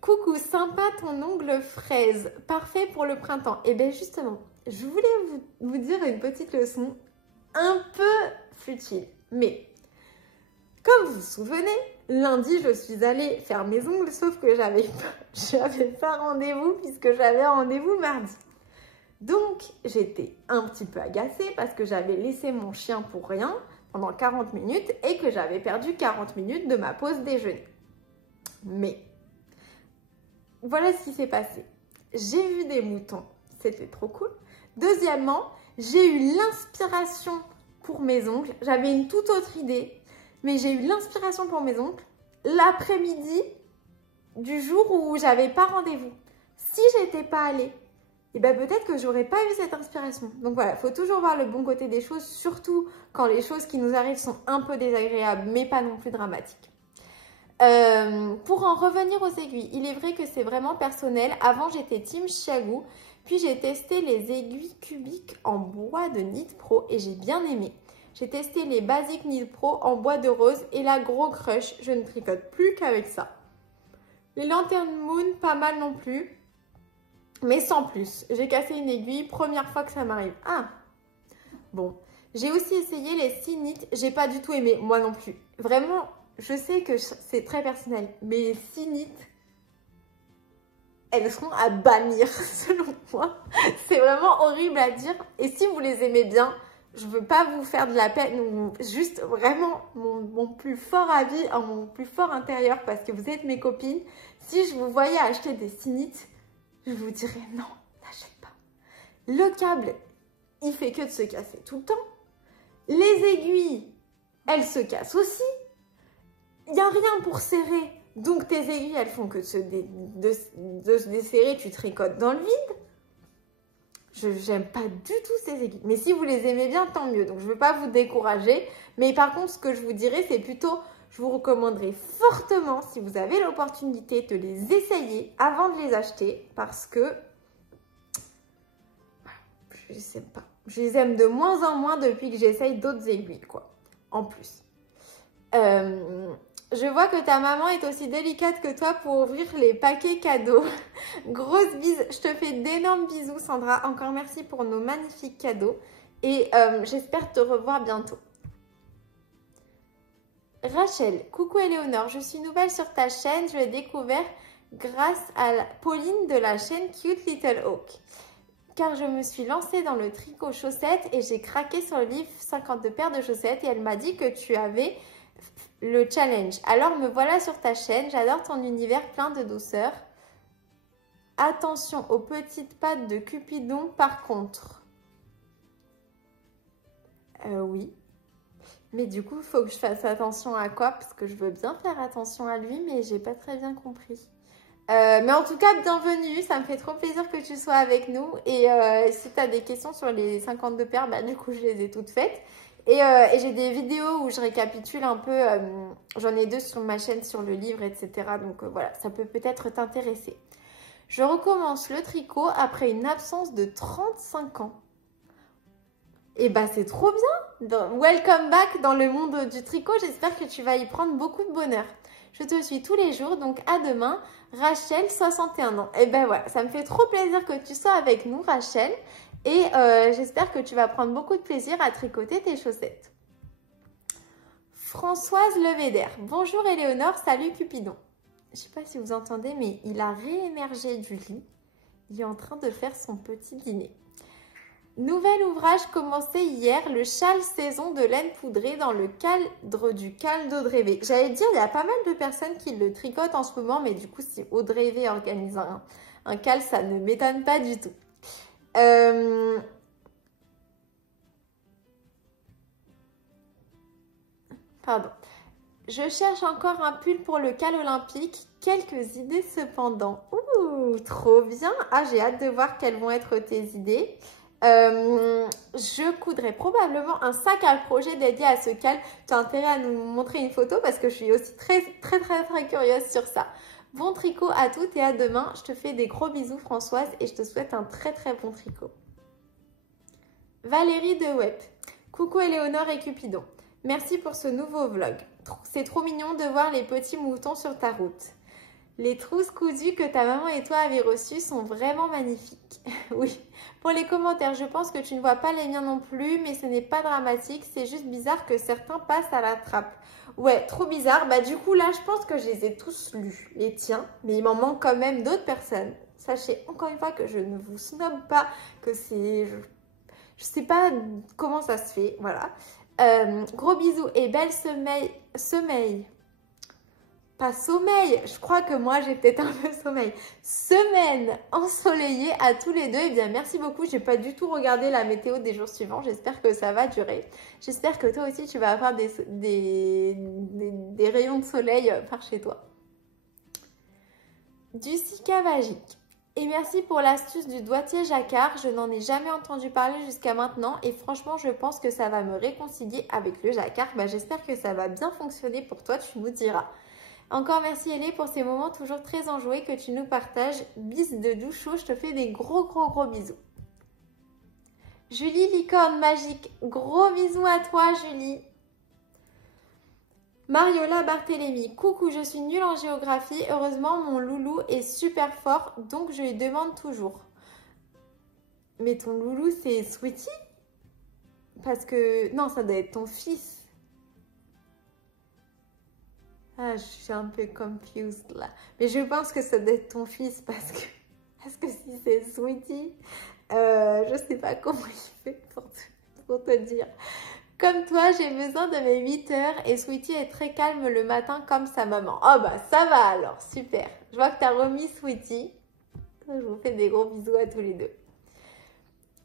Coucou, sympa ton ongle fraise, parfait pour le printemps. Et bien justement, je voulais vous dire une petite leçon un peu futile, mais comme vous vous souvenez, lundi je suis allée faire mes ongles, sauf que j'avais pas rendez-vous puisque j'avais rendez-vous mardi. Donc j'étais un petit peu agacée parce que j'avais laissé mon chien pour rien pendant 40 minutes et que j'avais perdu 40 minutes de ma pause déjeuner. Mais voilà ce qui s'est passé. J'ai vu des moutons, c'était trop cool. Deuxièmement, j'ai eu l'inspiration pour mes ongles. J'avais une toute autre idée, mais j'ai eu l'inspiration pour mes ongles l'après-midi du jour où j'avais pas rendez-vous. Si j'étais pas allée, et ben peut-être que j'aurais pas eu cette inspiration. Donc voilà, il faut toujours voir le bon côté des choses, surtout quand les choses qui nous arrivent sont un peu désagréables, mais pas non plus dramatiques. Pour en revenir aux aiguilles, il est vrai que c'est vraiment personnel. Avant, j'étais team Chiago, puis j'ai testé les aiguilles cubiques en bois de Knit Pro et j'ai bien aimé. J'ai testé les Basic Knit Pro en bois de rose et la Gros Crush. Je ne tricote plus qu'avec ça. Les Lantern Moon, pas mal non plus. Mais sans plus. J'ai cassé une aiguille, première fois que ça m'arrive. Ah, bon. J'ai aussi essayé les Sinit. J'ai pas du tout aimé, moi non plus. Vraiment, je sais que c'est très personnel. Mais les Sinit, elles seront à bannir, selon moi. C'est vraiment horrible à dire. Et si vous les aimez bien, je veux pas vous faire de la peine. Juste vraiment mon plus fort avis, mon plus fort intérieur, parce que vous êtes mes copines. Si je vous voyais acheter des Sinit, je vous dirais non, n'achète pas. Le câble, il fait que de se casser tout le temps. Les aiguilles, elles se cassent aussi. Il n'y a rien pour serrer. Donc tes aiguilles, elles font que de se desserrer, tu tricotes dans le vide. J'aime pas du tout ces aiguilles. Mais si vous les aimez bien, tant mieux. Donc je ne veux pas vous décourager. Mais par contre, ce que je vous dirais, c'est plutôt... Je vous recommanderais fortement, si vous avez l'opportunité, de les essayer avant de les acheter parce que je les aime pas. Je les aime de moins en moins depuis que j'essaye d'autres aiguilles, quoi. En plus. Je vois que ta maman est aussi délicate que toi pour ouvrir les paquets cadeaux. Grosse bise. Je te fais d'énormes bisous, Sandra. Encore merci pour nos magnifiques cadeaux. Et j'espère te revoir bientôt. Rachel, coucou Éléonore, je suis nouvelle sur ta chaîne, je l'ai découvert grâce à Pauline de la chaîne Cute Little Hawk. Car je me suis lancée dans le tricot chaussettes et j'ai craqué sur le livre 52 paires de chaussettes et elle m'a dit que tu avais le challenge. Alors me voilà sur ta chaîne, j'adore ton univers plein de douceur. Attention aux petites pattes de Cupidon par contre. Oui. Mais du coup, il faut que je fasse attention à quoi? Parce que je veux bien faire attention à lui, mais j'ai pas très bien compris. Mais en tout cas, bienvenue. Ça me fait trop plaisir que tu sois avec nous. Et si tu as des questions sur les 52 paires, bah, du coup, je les ai toutes faites. Et j'ai des vidéos où je récapitule un peu. J'en ai 2 sur ma chaîne, sur le livre, etc. Donc voilà, ça peut peut-être t'intéresser. Je recommence le tricot après une absence de 35 ans. Et bah c'est trop bien. Welcome back dans le monde du tricot. J'espère que tu vas y prendre beaucoup de bonheur. Je te suis tous les jours, donc à demain. Rachel, 61 ans. Et ben voilà, ça me fait trop plaisir que tu sois avec nous, Rachel. Et j'espère que tu vas prendre beaucoup de plaisir à tricoter tes chaussettes. Françoise Levéder. Bonjour Éléonore, salut Cupidon. Je ne sais pas si vous entendez, mais il a réémergé du lit. Il est en train de faire son petit dîner. Nouvel ouvrage commencé hier, le châle saison de laine poudrée dans le cadre du cal d'Audrey V. J'allais dire, il y a pas mal de personnes qui le tricotent en ce moment, mais du coup, si Audrey V organise un cal, ça ne m'étonne pas du tout. Pardon. Je cherche encore un pull pour le cal olympique. Quelques idées cependant. Ouh, trop bien. Ah, j'ai hâte de voir quelles vont être tes idées. Je coudrais probablement un sac à projet dédié à ce cal. Tu as intérêt à nous montrer une photo parce que je suis aussi très curieuse sur ça. Bon tricot à toutes et à demain. Je te fais des gros bisous Françoise et je te souhaite un très bon tricot. Valérie de Web. Coucou Éléonore et Cupidon. Merci pour ce nouveau vlog. C'est trop mignon de voir les petits moutons sur ta route. Les trousses cousues que ta maman et toi avez reçues sont vraiment magnifiques. Oui. Pour les commentaires, je pense que tu ne vois pas les miens non plus, mais ce n'est pas dramatique. C'est juste bizarre que certains passent à la trappe. Ouais, trop bizarre. Bah du coup là, je pense que je les ai tous lus, les tiens. Mais il m'en manque quand même d'autres personnes. Sachez encore une fois que je ne vous snobe pas, que c'est... Je sais pas comment ça se fait, voilà. Gros bisous et belle sommeil. Pas sommeil, je crois que moi j'ai peut-être un peu sommeil. Semaine ensoleillée à tous les deux. Eh bien merci beaucoup, j'ai pas du tout regardé la météo des jours suivants. J'espère que ça va durer. J'espère que toi aussi tu vas avoir des rayons de soleil par chez toi. Du Sika magique. Et merci pour l'astuce du doigtier jacquard. Je n'en ai jamais entendu parler jusqu'à maintenant et franchement je pense que ça va me réconcilier avec le jacquard. Bah, j'espère que ça va bien fonctionner pour toi, tu nous diras. Encore merci Elé pour ces moments toujours très enjoués que tu nous partages. Bis de douchou, je te fais des gros bisous. Julie Licorne Magique, gros bisous à toi Julie. Mariola Barthélémy, coucou, je suis nulle en géographie. Heureusement, mon loulou est super fort, donc je lui demande toujours. Mais ton loulou, c'est Sweetie? Parce que... Non, ça doit être ton fils. Ah, je suis un peu confused là. Mais je pense que ça doit être ton fils parce que si c'est Sweetie, je sais pas comment il fait pour te dire. Comme toi, j'ai besoin de mes 8 heures et Sweetie est très calme le matin comme sa maman. Oh bah ça va alors, super. Je vois que tu as remis Sweetie. Je vous fais des gros bisous à tous les deux.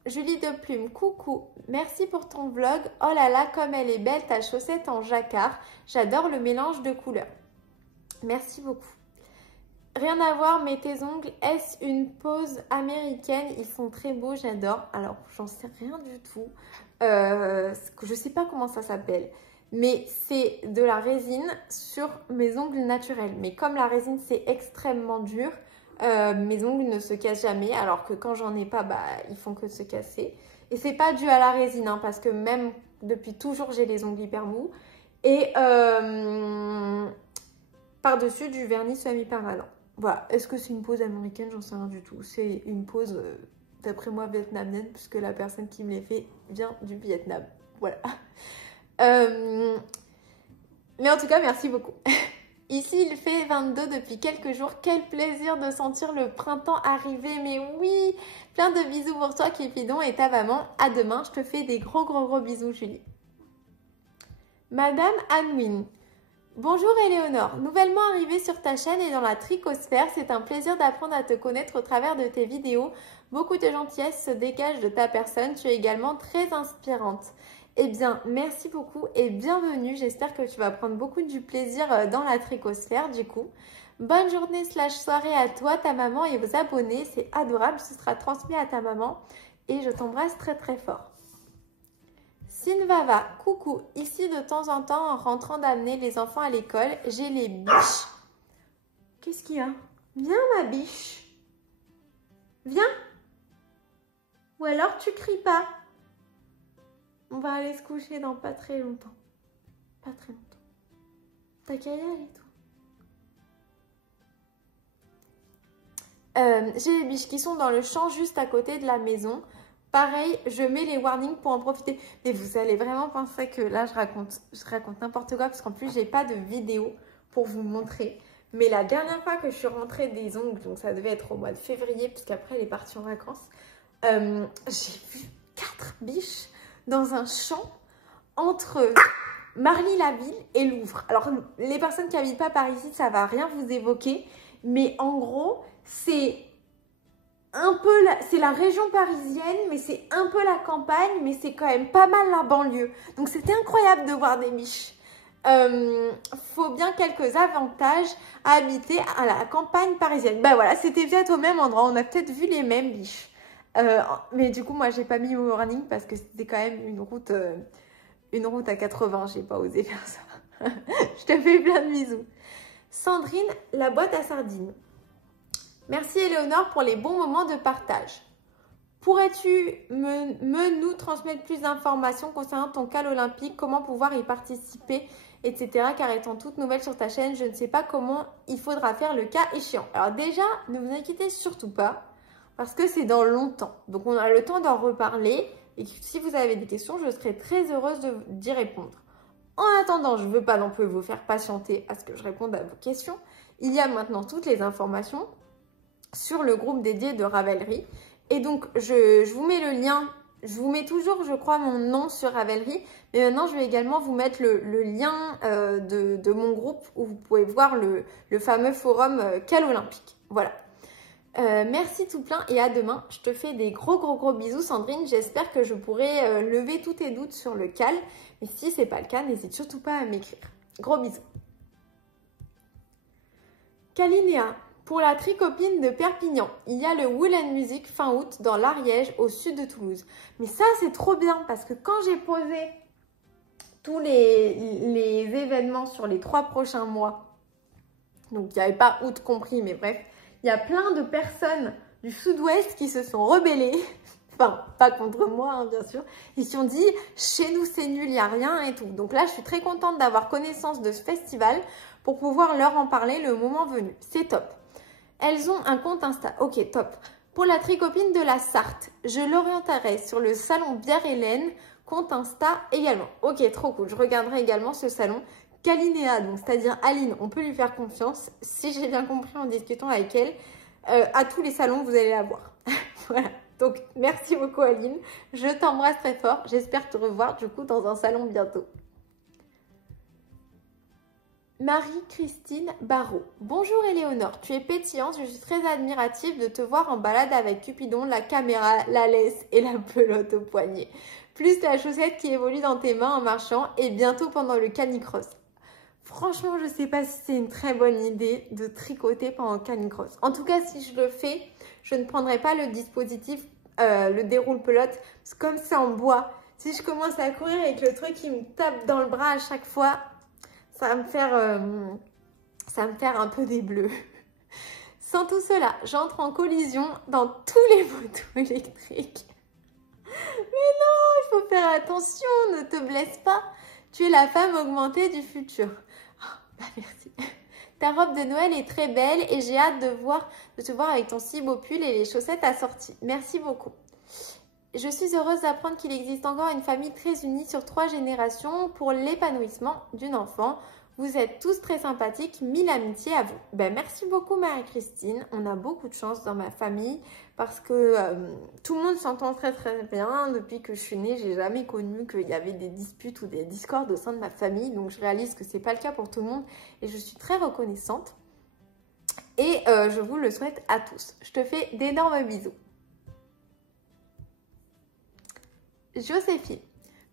Julie de Plume, coucou, merci pour ton vlog. Oh là là, comme elle est belle ta chaussette en jacquard. J'adore le mélange de couleurs. Merci beaucoup. Rien à voir, mais tes ongles, est-ce une pose américaine? Ils sont très beaux, j'adore. Alors, j'en sais rien du tout. Je sais pas comment ça s'appelle. Mais c'est de la résine sur mes ongles naturels. Mais comme la résine, c'est extrêmement dur, mes ongles ne se cassent jamais. Alors que quand j'en ai pas, bah, ils font que se casser. Et c'est pas dû à la résine, hein, parce que même depuis toujours, j'ai les ongles hyper mous. Et par-dessus, du vernis semi-permanent. Voilà. Est-ce que c'est une pose américaine? J'en sais rien du tout. C'est une pose, d'après moi, vietnamienne, puisque la personne qui me l'a fait vient du Vietnam. Voilà. Mais en tout cas, merci beaucoup. Ici, il fait 22 depuis quelques jours. Quel plaisir de sentir le printemps arriver. Mais oui, plein de bisous pour toi, Cupidon, et ta maman. À demain. Je te fais des gros bisous, Julie. Madame Anwin. Bonjour Éléonore, nouvellement arrivée sur ta chaîne et dans la tricosphère, c'est un plaisir d'apprendre à te connaître au travers de tes vidéos. Beaucoup de gentillesse se dégage de ta personne, tu es également très inspirante. Eh bien, merci beaucoup et bienvenue, j'espère que tu vas prendre beaucoup du plaisir dans la tricosphère du coup. Bonne journée / soirée à toi, ta maman et aux abonnés, c'est adorable, ce sera transmis à ta maman et je t'embrasse très fort. Sinvava, coucou, ici de temps en temps en rentrant d'amener les enfants à l'école, j'ai les biches. Qu'est-ce qu'il y a? Viens ma biche. Viens. Ou alors tu cries pas. On va aller se coucher dans pas très longtemps. Pas très longtemps. T'as qu'à y aller, toi. J'ai les biches qui sont dans le champ juste à côté de la maison. Pareil, je mets les warnings pour en profiter. Mais vous allez vraiment penser que là, je raconte n'importe quoi parce qu'en plus, j'ai pas de vidéo pour vous montrer. Mais la dernière fois que je suis rentrée des ongles, donc ça devait être au mois de février, puisqu'après, elle est partie en vacances, j'ai vu 4 biches dans un champ entre Marly-la-Ville et Louvre. Alors, les personnes qui n'habitent pas par ici, ça va rien vous évoquer. Mais en gros, c'est un peu c'est la région parisienne, mais c'est un peu la campagne, mais c'est quand même pas mal la banlieue. Donc c'était incroyable de voir des biches. Faut bien quelques avantages à habiter à la campagne parisienne. Ben voilà, c'était peut-être au même endroit, on a peut-être vu les mêmes biches. Mais du coup, moi j'ai pas mis au warning parce que c'était quand même une route à 80, j'ai pas osé faire ça. Je te fais plein de bisous. Sandrine, la boîte à sardines. Merci Éléonore pour les bons moments de partage. Pourrais-tu nous transmettre plus d'informations concernant ton cal olympique, comment pouvoir y participer, etc. Car étant toute nouvelle sur ta chaîne, je ne sais pas comment il faudra faire le cas échéant. Alors déjà, ne vous inquiétez surtout pas, parce que c'est dans longtemps. Donc on a le temps d'en reparler, et si vous avez des questions, je serai très heureuse d'y répondre. En attendant, je ne veux pas non plus vous faire patienter à ce que je réponde à vos questions. Il y a maintenant toutes les informations sur le groupe dédié de Ravelry. Et donc, je vous mets le lien. Je vous mets toujours, je crois, mon nom sur Ravelry. Mais maintenant, je vais également vous mettre le lien de mon groupe où vous pouvez voir le fameux forum Cal Olympique. Voilà. Merci tout plein et à demain. Je te fais des gros bisous, Sandrine. J'espère que je pourrai lever tous tes doutes sur le cal. Mais si ce n'est pas le cas, n'hésite surtout pas à m'écrire. Gros bisous. Calinéa. Pour la tricopine de Perpignan, il y a le Wool & Music fin août dans l'Ariège au sud de Toulouse. Mais ça, c'est trop bien parce que quand j'ai posé tous les événements sur les 3 prochains mois, donc il n'y avait pas août compris, mais bref, il y a plein de personnes du sud-ouest qui se sont rebellées, enfin pas contre moi hein, bien sûr, ils se sont dit chez nous c'est nul, il n'y a rien et tout. Donc là, je suis très contente d'avoir connaissance de ce festival pour pouvoir leur en parler le moment venu. C'est top. Elles ont un compte Insta. Ok, top. Pour la tricopine de la Sarthe, je l'orienterai sur le salon Bière-Hélène, compte Insta également. Ok, trop cool. Je regarderai également ce salon. Calinéa, donc c'est-à-dire Aline, on peut lui faire confiance. Si j'ai bien compris en discutant avec elle, à tous les salons, vous allez la voir. Voilà. Donc, merci beaucoup Aline. Je t'embrasse très fort. J'espère te revoir du coup dans un salon bientôt. Marie-Christine Barrault. Bonjour Éléonore, tu es pétillante, je suis très admirative de te voir en balade avec Cupidon, la caméra, la laisse et la pelote au poignet. Plus la chaussette qui évolue dans tes mains en marchant et bientôt pendant le canicross. Franchement, je ne sais pas si c'est une très bonne idée de tricoter pendant le canicross. En tout cas, si je le fais, je ne prendrai pas le dispositif, le déroule pelote, parce que comme c'est en bois, si je commence à courir avec le truc qui me tape dans le bras à chaque fois, ça va me faire un peu des bleus. Sans tout cela, j'entre en collision dans tous les motos électriques. Mais non, il faut faire attention, ne te blesse pas. Tu es la femme augmentée du futur. Oh, bah merci. Ta robe de Noël est très belle et j'ai hâte de te voir avec ton si beau pull et les chaussettes assorties. Merci beaucoup. Je suis heureuse d'apprendre qu'il existe encore une famille très unie sur 3 générations pour l'épanouissement d'une enfant. Vous êtes tous très sympathiques, mille amitiés à vous. Ben, merci beaucoup Marie-Christine. On a beaucoup de chance dans ma famille parce que tout le monde s'entend très bien. Depuis que je suis née, j'ai jamais connu qu'il y avait des disputes ou des discordes au sein de ma famille. Donc je réalise que ce n'est pas le cas pour tout le monde et je suis très reconnaissante. Et je vous le souhaite à tous. Je te fais d'énormes bisous. Joséphine.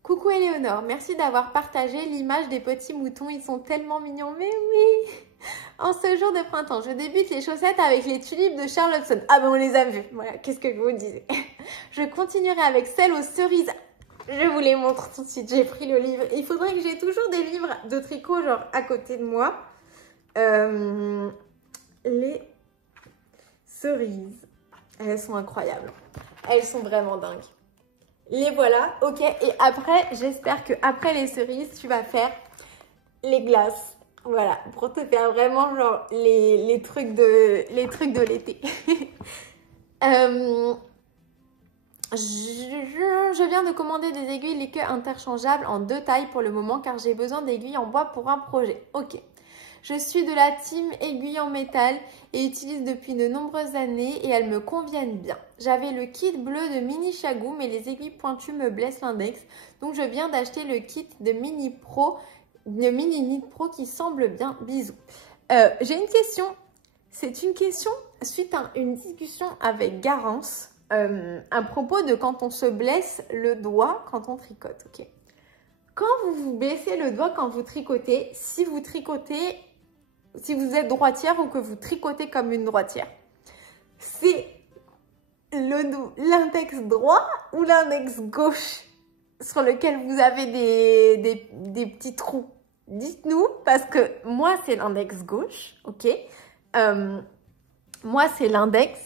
Coucou Éléonore, merci d'avoir partagé l'image des petits moutons, ils sont tellement mignons, mais oui. En ce jour de printemps, je débute les chaussettes avec les tulipes de Charlottesville. Ah ben on les a vues, voilà, qu'est-ce que je vous disais. Je continuerai avec celles aux cerises. Je vous les montre tout de suite, j'ai pris le livre. Il faudrait que j'ai toujours des livres de tricot genre à côté de moi. Les cerises, elles sont incroyables. Elles sont vraiment dingues. Les voilà, ok. Et après, j'espère que après les cerises, tu vas faire les glaces. Voilà, pour te faire vraiment genre les trucs de l'été. Je viens de commander des aiguilles Likert interchangeables en 2 tailles pour le moment car j'ai besoin d'aiguilles en bois pour un projet. Ok. Je suis de la team aiguilles en métal et utilise depuis de nombreuses années et elles me conviennent bien. J'avais le kit bleu de Mini Chagou mais les aiguilles pointues me blessent l'index. Donc je viens d'acheter le kit de Mini Nit Pro qui semble bien. Bisous. J'ai une question. C'est une question suite à une discussion avec Garance à propos de quand on se blesse le doigt quand on tricote. Ok. Quand vous vous blessez le doigt quand vous tricotez, si vous êtes droitière ou que vous tricotez comme une droitière, c'est l'index droit ou l'index gauche sur lequel vous avez des petits trous? Dites-nous, parce que moi, c'est l'index gauche, ok? Moi, c'est l'index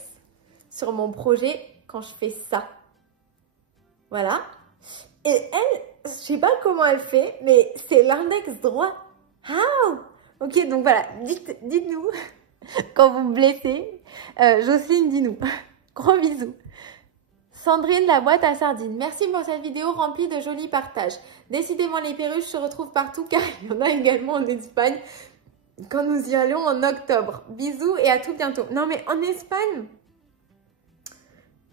sur mon projet quand je fais ça. Voilà. Et elle, je sais pas comment elle fait, mais c'est l'index droit. How? Ok, donc voilà, dites-nous quand vous me blessez. Jocelyne, dis-nous. Gros bisous. Sandrine, la boîte à sardines. Merci pour cette vidéo remplie de jolis partages. Décidément, les perruches se retrouvent partout car il y en a également en Espagne quand nous y allons en octobre. Bisous et à tout bientôt. Non mais en Espagne,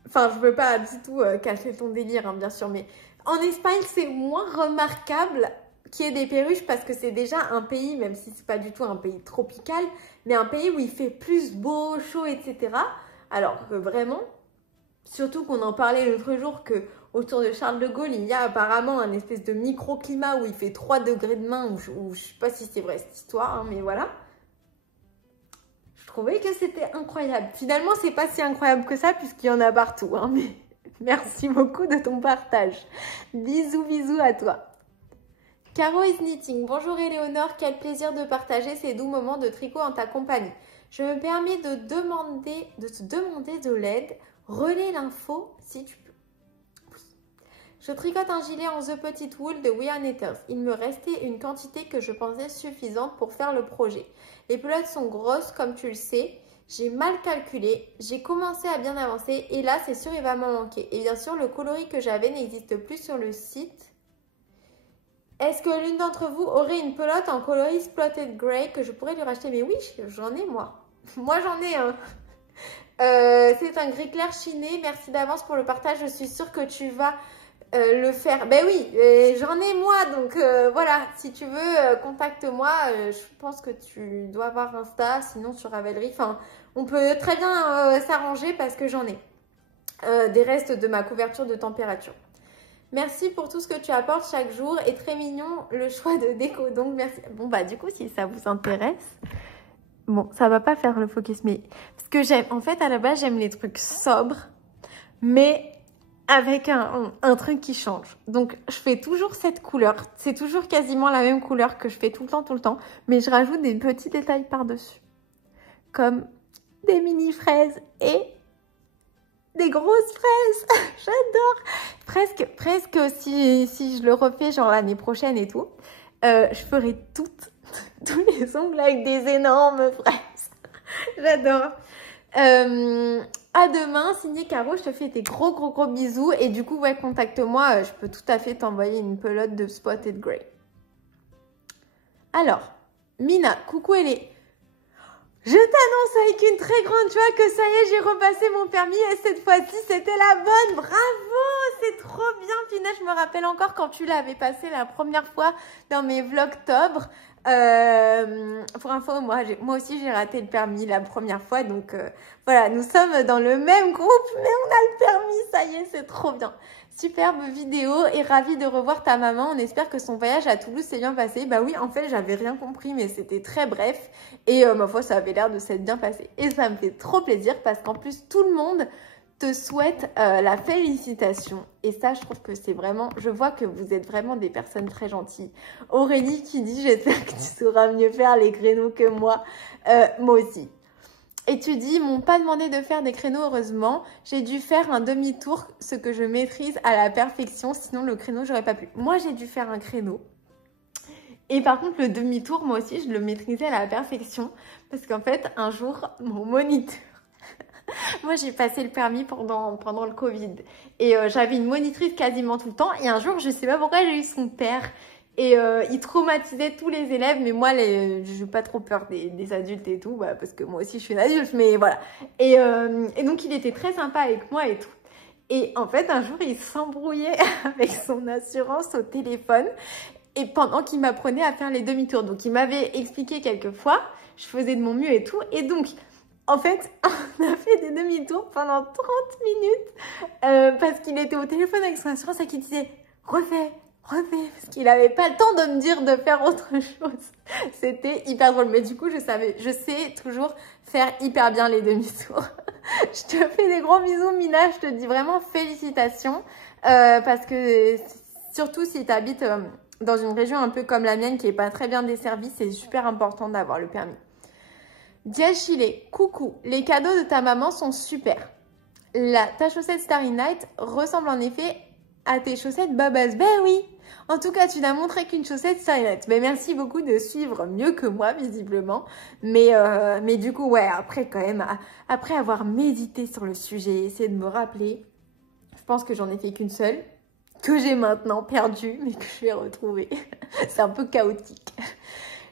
enfin je veux pas du tout casser ton délire hein, bien sûr, mais en Espagne c'est moins remarquable qu'il y ait des perruches parce que c'est déjà un pays, même si c'est pas du tout un pays tropical, mais un pays où il fait plus beau, chaud, etc. Alors que vraiment, surtout qu'on en parlait l'autre jour que autour de Charles de Gaulle, il y a apparemment un espèce de microclimat où il fait 3 degrés de main, ou je sais pas si c'est vrai cette histoire, hein, mais voilà. Je trouvais que c'était incroyable. Finalement, c'est pas si incroyable que ça puisqu'il y en a partout, hein, mais merci beaucoup de ton partage. Bisous, bisous à toi. Caro is knitting. Bonjour Éléonore, quel plaisir de partager ces doux moments de tricot en ta compagnie. Je me permets de te demander de l'aide. Relais l'info si tu peux. Oui. Je tricote un gilet en The Petite Wool de We Are Knitters. Il me restait une quantité que je pensais suffisante pour faire le projet. Les pelotes sont grosses comme tu le sais. J'ai mal calculé. J'ai commencé à bien avancer et là c'est sûr il va m'en manquer. Et bien sûr le coloris que j'avais n'existe plus sur le site. Est-ce que l'une d'entre vous aurait une pelote en coloris Spotted Grey que je pourrais lui racheter? Mais oui, j'en ai moi. Moi j'en ai un. C'est un gris clair chiné. Merci d'avance pour le partage. Je suis sûre que tu vas le faire. Ben oui, j'en ai moi. Donc voilà, si tu veux, contacte-moi. Je pense que tu dois avoir Insta, sinon sur Ravelry. Enfin, on peut très bien s'arranger parce que j'en ai des restes de ma couverture de température. Merci pour tout ce que tu apportes chaque jour et très mignon le choix de déco. Donc merci. Bon bah du coup si ça vous intéresse, bon ça va pas faire le focus mais parce que j'aime en fait à la base j'aime les trucs sobres mais avec un truc qui change. Donc je fais toujours cette couleur. C'est toujours quasiment la même couleur que je fais tout le temps. Mais je rajoute des petits détails par-dessus. Comme des mini fraises et des grosses fraises. J'adore. Presque si je le refais genre l'année prochaine et tout, je ferai tous les ongles avec des énormes fraises. J'adore. À demain, signé Caro, je te fais des gros bisous. Et du coup, ouais, contacte-moi. Je peux tout à fait t'envoyer une pelote de Spotted Grey. Alors, Mina, coucou Elé. Je t'annonce avec une très grande joie que ça y est, j'ai repassé mon permis et cette fois-ci, c'était la bonne. Bravo, c'est trop bien. Finalement, je me rappelle encore quand tu l'avais passé la première fois dans mes vlogtober. Pour info, moi aussi, j'ai raté le permis la première fois. Donc, voilà, nous sommes dans le même groupe, mais on a le permis. Ça y est, c'est trop bien. Superbe vidéo et ravie de revoir ta maman. On espère que son voyage à Toulouse s'est bien passé. Bah oui, en fait, j'avais rien compris, mais c'était très bref. Et ma foi, ça avait l'air de s'être bien passé. Et ça me fait trop plaisir parce qu'en plus, tout le monde te souhaite la félicitation. Et ça, je trouve que c'est vraiment... Je vois que vous êtes vraiment des personnes très gentilles. Aurélie qui dit « J'espère que tu sauras mieux faire les créneaux que moi. » Moi aussi. Et tu dis, ils m'ont pas demandé de faire des créneaux, heureusement. J'ai dû faire un demi-tour, ce que je maîtrise à la perfection. Sinon, le créneau, j'aurais pas pu. Moi, j'ai dû faire un créneau. Et par contre, le demi-tour, moi aussi, je le maîtrisais à la perfection. Parce qu'en fait, un jour, mon moniteur... Moi, j'ai passé le permis pendant le Covid. Et j'avais une monitrice quasiment tout le temps. Et un jour, je sais pas pourquoi, j'ai eu son père. Et il traumatisait tous les élèves, mais moi, je n'ai pas trop peur des adultes et tout, bah, parce que moi aussi, je suis une adulte, mais voilà. Et donc, il était très sympa avec moi et tout. Et en fait, un jour, il s'embrouillait avec son assurance au téléphone, et pendant qu'il m'apprenait à faire les demi-tours. Donc, il m'avait expliqué quelques fois, je faisais de mon mieux et tout. Et donc, en fait, on a fait des demi-tours pendant 30 minutes, parce qu'il était au téléphone avec son assurance et qu'il disait « refais ». Parce qu'il n'avait pas le temps de me dire de faire autre chose. C'était hyper drôle. Mais du coup, je sais toujours faire hyper bien les demi-tours. Je te fais des gros bisous, Mina. Je te dis vraiment félicitations. Parce que surtout si tu habites dans une région un peu comme la mienne qui n'est pas très bien desservie, c'est super important d'avoir le permis. Diège Chile, coucou. Les cadeaux de ta maman sont super. Ta chaussette Starry Night ressemble en effet à tes chaussettes Babas. Ben oui. En tout cas, tu n'as montré qu'une chaussette Starry Night. Mais merci beaucoup de suivre mieux que moi, visiblement. Mais du coup, ouais, après quand même, après avoir médité sur le sujet, essayé de me rappeler, je pense que j'en ai fait qu'une seule, que j'ai maintenant perdue, mais que je vais retrouver. C'est un peu chaotique.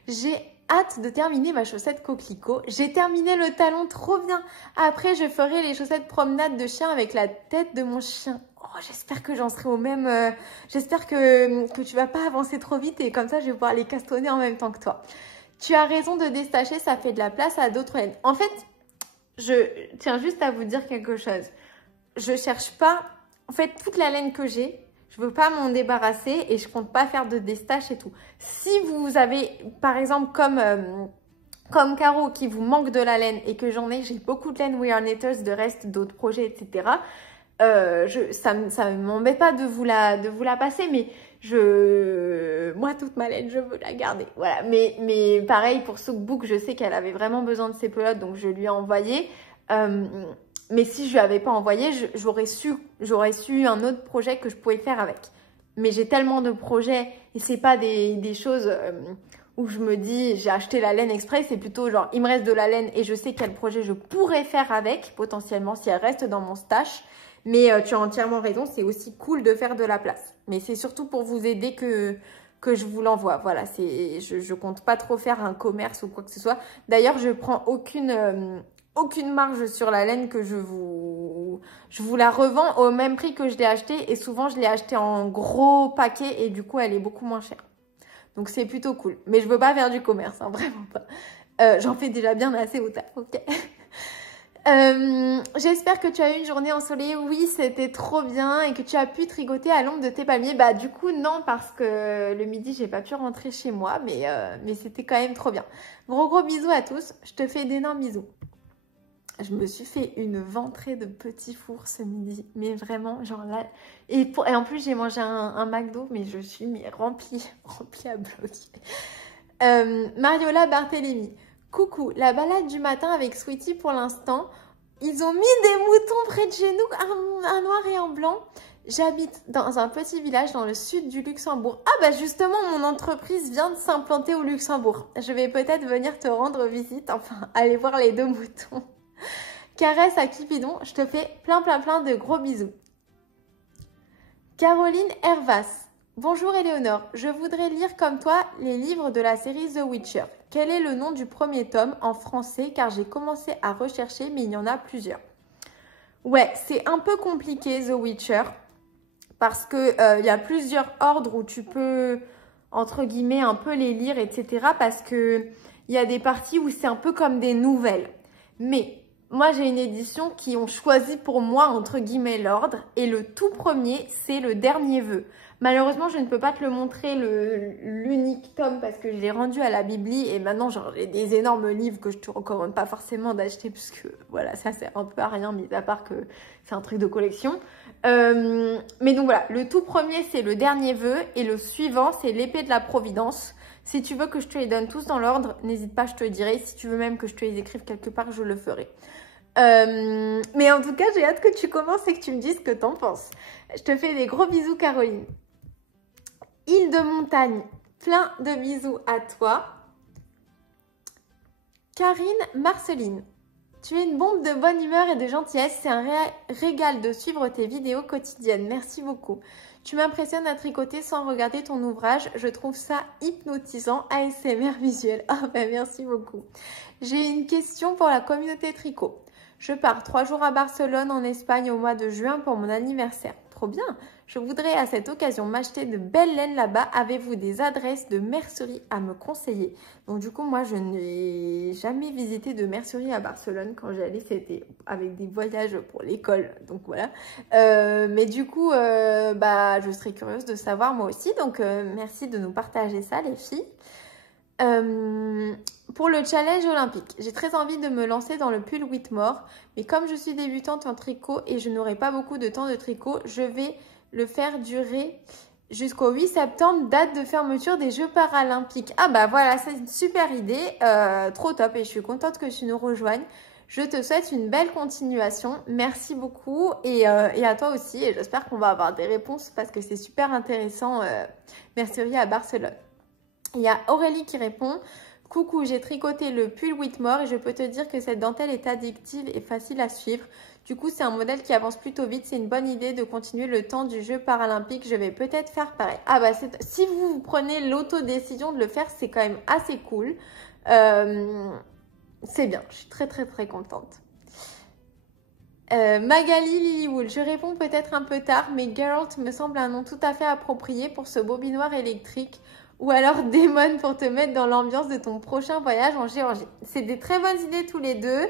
J'ai hâte de terminer ma chaussette coquelicot. J'ai terminé le talon, trop bien. Après, je ferai les chaussettes promenade de chien avec la tête de mon chien. Oh, j'espère que j'en serai au même... j'espère que tu vas pas avancer trop vite et comme ça, je vais pouvoir les castonner en même temps que toi. Tu as raison de détacher, ça fait de la place à d'autres laines. En fait, je tiens juste à vous dire quelque chose. Je cherche pas... En fait, toute la laine que j'ai, je veux pas m'en débarrasser et je compte pas faire de déstache et tout. Si vous avez, par exemple, comme Caro, qui vous manque de la laine et que j'ai beaucoup de laine We Are Knitters, de reste d'autres projets, etc. Ça m'embête pas de vous la passer, mais moi, toute ma laine, je veux la garder. Voilà. Mais pareil, pour Sookbook, je sais qu'elle avait vraiment besoin de ses pelotes, donc je lui ai envoyé. Mais si je lui avais pas envoyé, j'aurais su un autre projet que je pouvais faire avec. Mais j'ai tellement de projets et c'est pas des choses où je me dis j'ai acheté la laine exprès. C'est plutôt genre il me reste de la laine et je sais quel projet je pourrais faire avec potentiellement si elle reste dans mon stash. Mais tu as entièrement raison, c'est aussi cool de faire de la place. Mais c'est surtout pour vous aider que je vous l'envoie. Voilà, je compte pas trop faire un commerce ou quoi que ce soit. D'ailleurs, je prends aucune marge sur la laine que je vous la revends au même prix que je l'ai acheté. Et souvent, je l'ai acheté en gros paquet et du coup, elle est beaucoup moins chère. Donc, c'est plutôt cool. Mais je veux pas faire du commerce, hein, vraiment pas. J'en fais déjà bien assez au taf, ok. J'espère que tu as eu une journée ensoleillée. Oui, c'était trop bien et que tu as pu tricoter à l'ombre de tes palmiers. Bah du coup non, parce que le midi j'ai pas pu rentrer chez moi, mais c'était quand même trop bien. Gros bisous à tous. Je te fais d'énormes bisous. Je me suis fait une ventrée de petits fours ce midi, mais vraiment genre là. Et en plus j'ai mangé un McDo, mais je suis remplie à bloquer. Mariola Barthélémy. Coucou, la balade du matin avec Sweetie pour l'instant. Ils ont mis des moutons près de chez nous, un noir et un blanc. J'habite dans un petit village dans le sud du Luxembourg. Ah bah justement, mon entreprise vient de s'implanter au Luxembourg. Je vais peut-être venir te rendre visite, enfin, aller voir les 2 moutons. Caresse à Cupidon, je te fais plein de gros bisous. Caroline Hervas. Bonjour Éléonore, je voudrais lire comme toi les livres de la série The Witcher. Quel est le nom du premier tome en français car j'ai commencé à rechercher mais il y en a plusieurs. Ouais, c'est un peu compliqué The Witcher parce que y a plusieurs ordres où tu peux entre guillemets un peu les lire etc. parce que il y a des parties où c'est un peu comme des nouvelles. Mais moi j'ai une édition qui ont choisi pour moi entre guillemets l'ordre et le tout premier c'est le dernier vœu. Malheureusement, je ne peux pas te le montrer l'unique tome parce que je l'ai rendu à la Bibli et maintenant j'ai des énormes livres que je te recommande pas forcément d'acheter parce que voilà, ça sert un peu à rien, mis à part que c'est un truc de collection. Mais donc voilà, le tout premier c'est le dernier vœu et le suivant c'est l'épée de la Providence. Si tu veux que je te les donne tous dans l'ordre, n'hésite pas, je te le dirai. Si tu veux même que je te les écrive quelque part, je le ferai. Mais en tout cas, j'ai hâte que tu commences et que tu me dises ce que t'en penses. Je te fais des gros bisous, Caroline. Île de montagne, plein de bisous à toi. Karine Marceline, tu es une bombe de bonne humeur et de gentillesse. C'est un régal de suivre tes vidéos quotidiennes. Merci beaucoup. Tu m'impressionnes à tricoter sans regarder ton ouvrage. Je trouve ça hypnotisant. ASMR visuel. Ah ben merci beaucoup. J'ai une question pour la communauté tricot. Je pars 3 jours à Barcelone en Espagne au mois de juin pour mon anniversaire. Trop bien. Je voudrais à cette occasion m'acheter de belles laines là-bas. Avez-vous des adresses de mercerie à me conseiller? Donc du coup, moi, je n'ai jamais visité de mercerie à Barcelone. Quand j'y allais, c'était avec des voyages pour l'école. Donc voilà. Mais du coup, je serais curieuse de savoir moi aussi. Donc merci de nous partager ça, les filles. Pour le challenge olympique, j'ai très envie de me lancer dans le pull Whitmore, mais comme je suis débutante en tricot et je n'aurai pas beaucoup de temps de tricot, je vais le faire durer jusqu'au 8 septembre, date de fermeture des Jeux paralympiques. Ah bah voilà, c'est une super idée, trop top et je suis contente que tu nous rejoignes. Je te souhaite une belle continuation, merci beaucoup et à toi aussi et j'espère qu'on va avoir des réponses parce que c'est super intéressant, mercerie à Barcelone. Il y a Aurélie qui répond « Coucou, j'ai tricoté le pull Whitmore et je peux te dire que cette dentelle est addictive et facile à suivre. Du coup, c'est un modèle qui avance plutôt vite. C'est une bonne idée de continuer le temps du jeu paralympique. Je vais peut-être faire pareil. » Ah bah, si vous prenez l'autodécision de le faire, c'est quand même assez cool. C'est bien, je suis très très très contente. Magali Lilywood, je réponds peut-être un peu tard, mais Geralt me semble un nom tout à fait approprié pour ce bobinoir électrique. Ou alors Damon pour te mettre dans l'ambiance de ton prochain voyage en Géorgie. C'est des très bonnes idées tous les deux.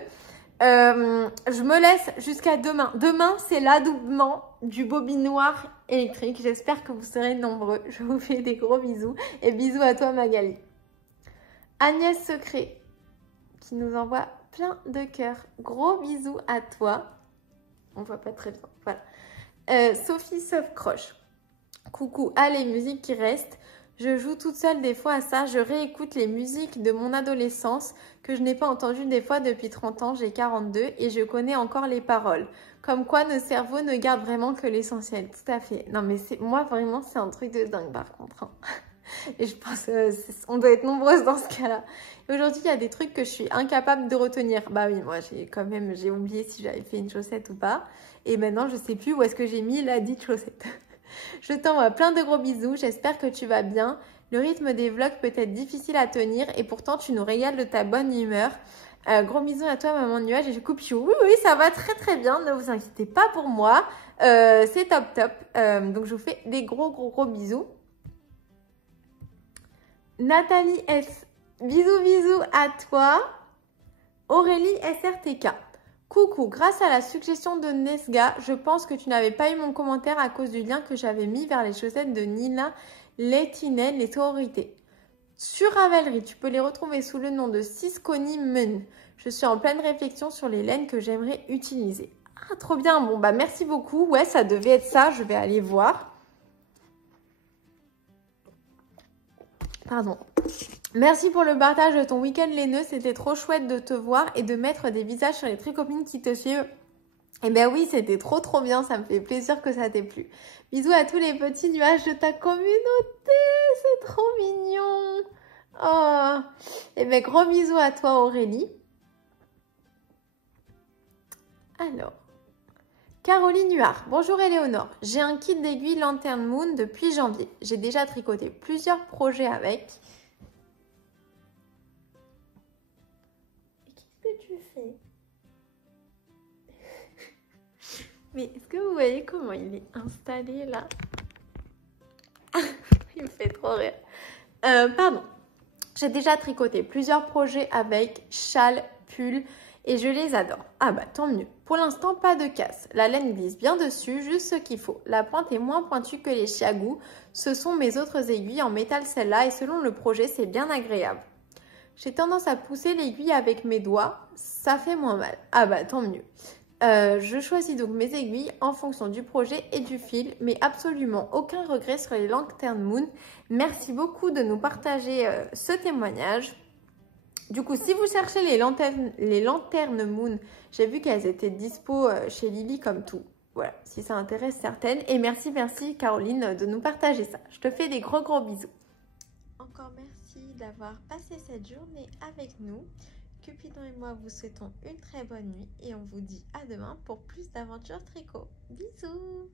Je me laisse jusqu'à demain. Demain, c'est l'adoubement du bobinoir électrique. J'espère que vous serez nombreux. Je vous fais des gros bisous. Et bisous à toi Magali. Agnès Secret qui nous envoie plein de cœurs. Gros bisous à toi. On voit pas très bien. Voilà. Sophie Softcroche. Coucou. Ah, les musiques qui restent. Je joue toute seule des fois à ça. Je réécoute les musiques de mon adolescence que je n'ai pas entendues des fois depuis 30 ans. J'ai 42 et je connais encore les paroles. Comme quoi nos cerveaux ne gardent vraiment que l'essentiel. Tout à fait. Non mais moi vraiment c'est un truc de dingue par contre. Hein. Et je pense on doit être nombreuses dans ce cas-là. Aujourd'hui il y a des trucs que je suis incapable de retenir. Bah oui, moi j'ai oublié si j'avais fait une chaussette ou pas. Et maintenant je sais plus où est-ce que j'ai mis la dite chaussette. Je t'envoie plein de gros bisous, j'espère que tu vas bien. Le rythme des vlogs peut être difficile à tenir et pourtant tu nous régales de ta bonne humeur. Gros bisous à toi maman nuage et je coupe you. Oui, ça va très très bien, ne vous inquiétez pas pour moi. C'est top top. Donc je vous fais des gros bisous. Nathalie S. Bisous à toi. Aurélie SRTK. Coucou, grâce à la suggestion de Nesga, je pense que tu n'avais pas eu mon commentaire à cause du lien que j'avais mis vers les chaussettes de Nina Lettinen, les sororités. Sur Ravelry, tu peux les retrouver sous le nom de Sisconi Mun. Je suis en pleine réflexion sur les laines que j'aimerais utiliser. Ah, trop bien. Bon, bah merci beaucoup. Ouais, ça devait être ça. Je vais aller voir. Pardon. Merci pour le partage de ton week-end laineux. C'était trop chouette de te voir et de mettre des visages sur les tricopines qui te suivent. Eh bien oui, c'était trop bien. Ça me fait plaisir que ça t'ait plu. Bisous à tous les petits nuages de ta communauté. C'est trop mignon. Oh. Eh bien, gros bisous à toi Aurélie. Alors. Caroline Huard. Bonjour Éléonore. J'ai un kit d'aiguilles Lantern Moon depuis janvier. J'ai déjà tricoté plusieurs projets avec. Tu fais? Mais est-ce que vous voyez comment il est installé là? Il me fait trop rire. Pardon. J'ai déjà tricoté plusieurs projets avec châles, pulls et je les adore. Ah bah tant mieux. Pour l'instant, pas de casse. La laine glisse bien dessus, juste ce qu'il faut. La pointe est moins pointue que les chiagous. Ce sont mes autres aiguilles en métal celle-là et selon le projet, c'est bien agréable. J'ai tendance à pousser l'aiguille avec mes doigts, ça fait moins mal. Ah bah tant mieux. Je choisis donc mes aiguilles en fonction du projet et du fil, mais absolument aucun regret sur les Lantern Moon. Merci beaucoup de nous partager ce témoignage. Du coup, si vous cherchez les lanternes Moon, j'ai vu qu'elles étaient dispo chez Lily comme tout. Voilà, si ça intéresse certaines. Et merci Caroline de nous partager ça. Je te fais des gros bisous. Encore merci d'avoir passé cette journée avec nous. Cupidon et moi vous souhaitons une très bonne nuit et on vous dit à demain pour plus d'aventures tricot. Bisous!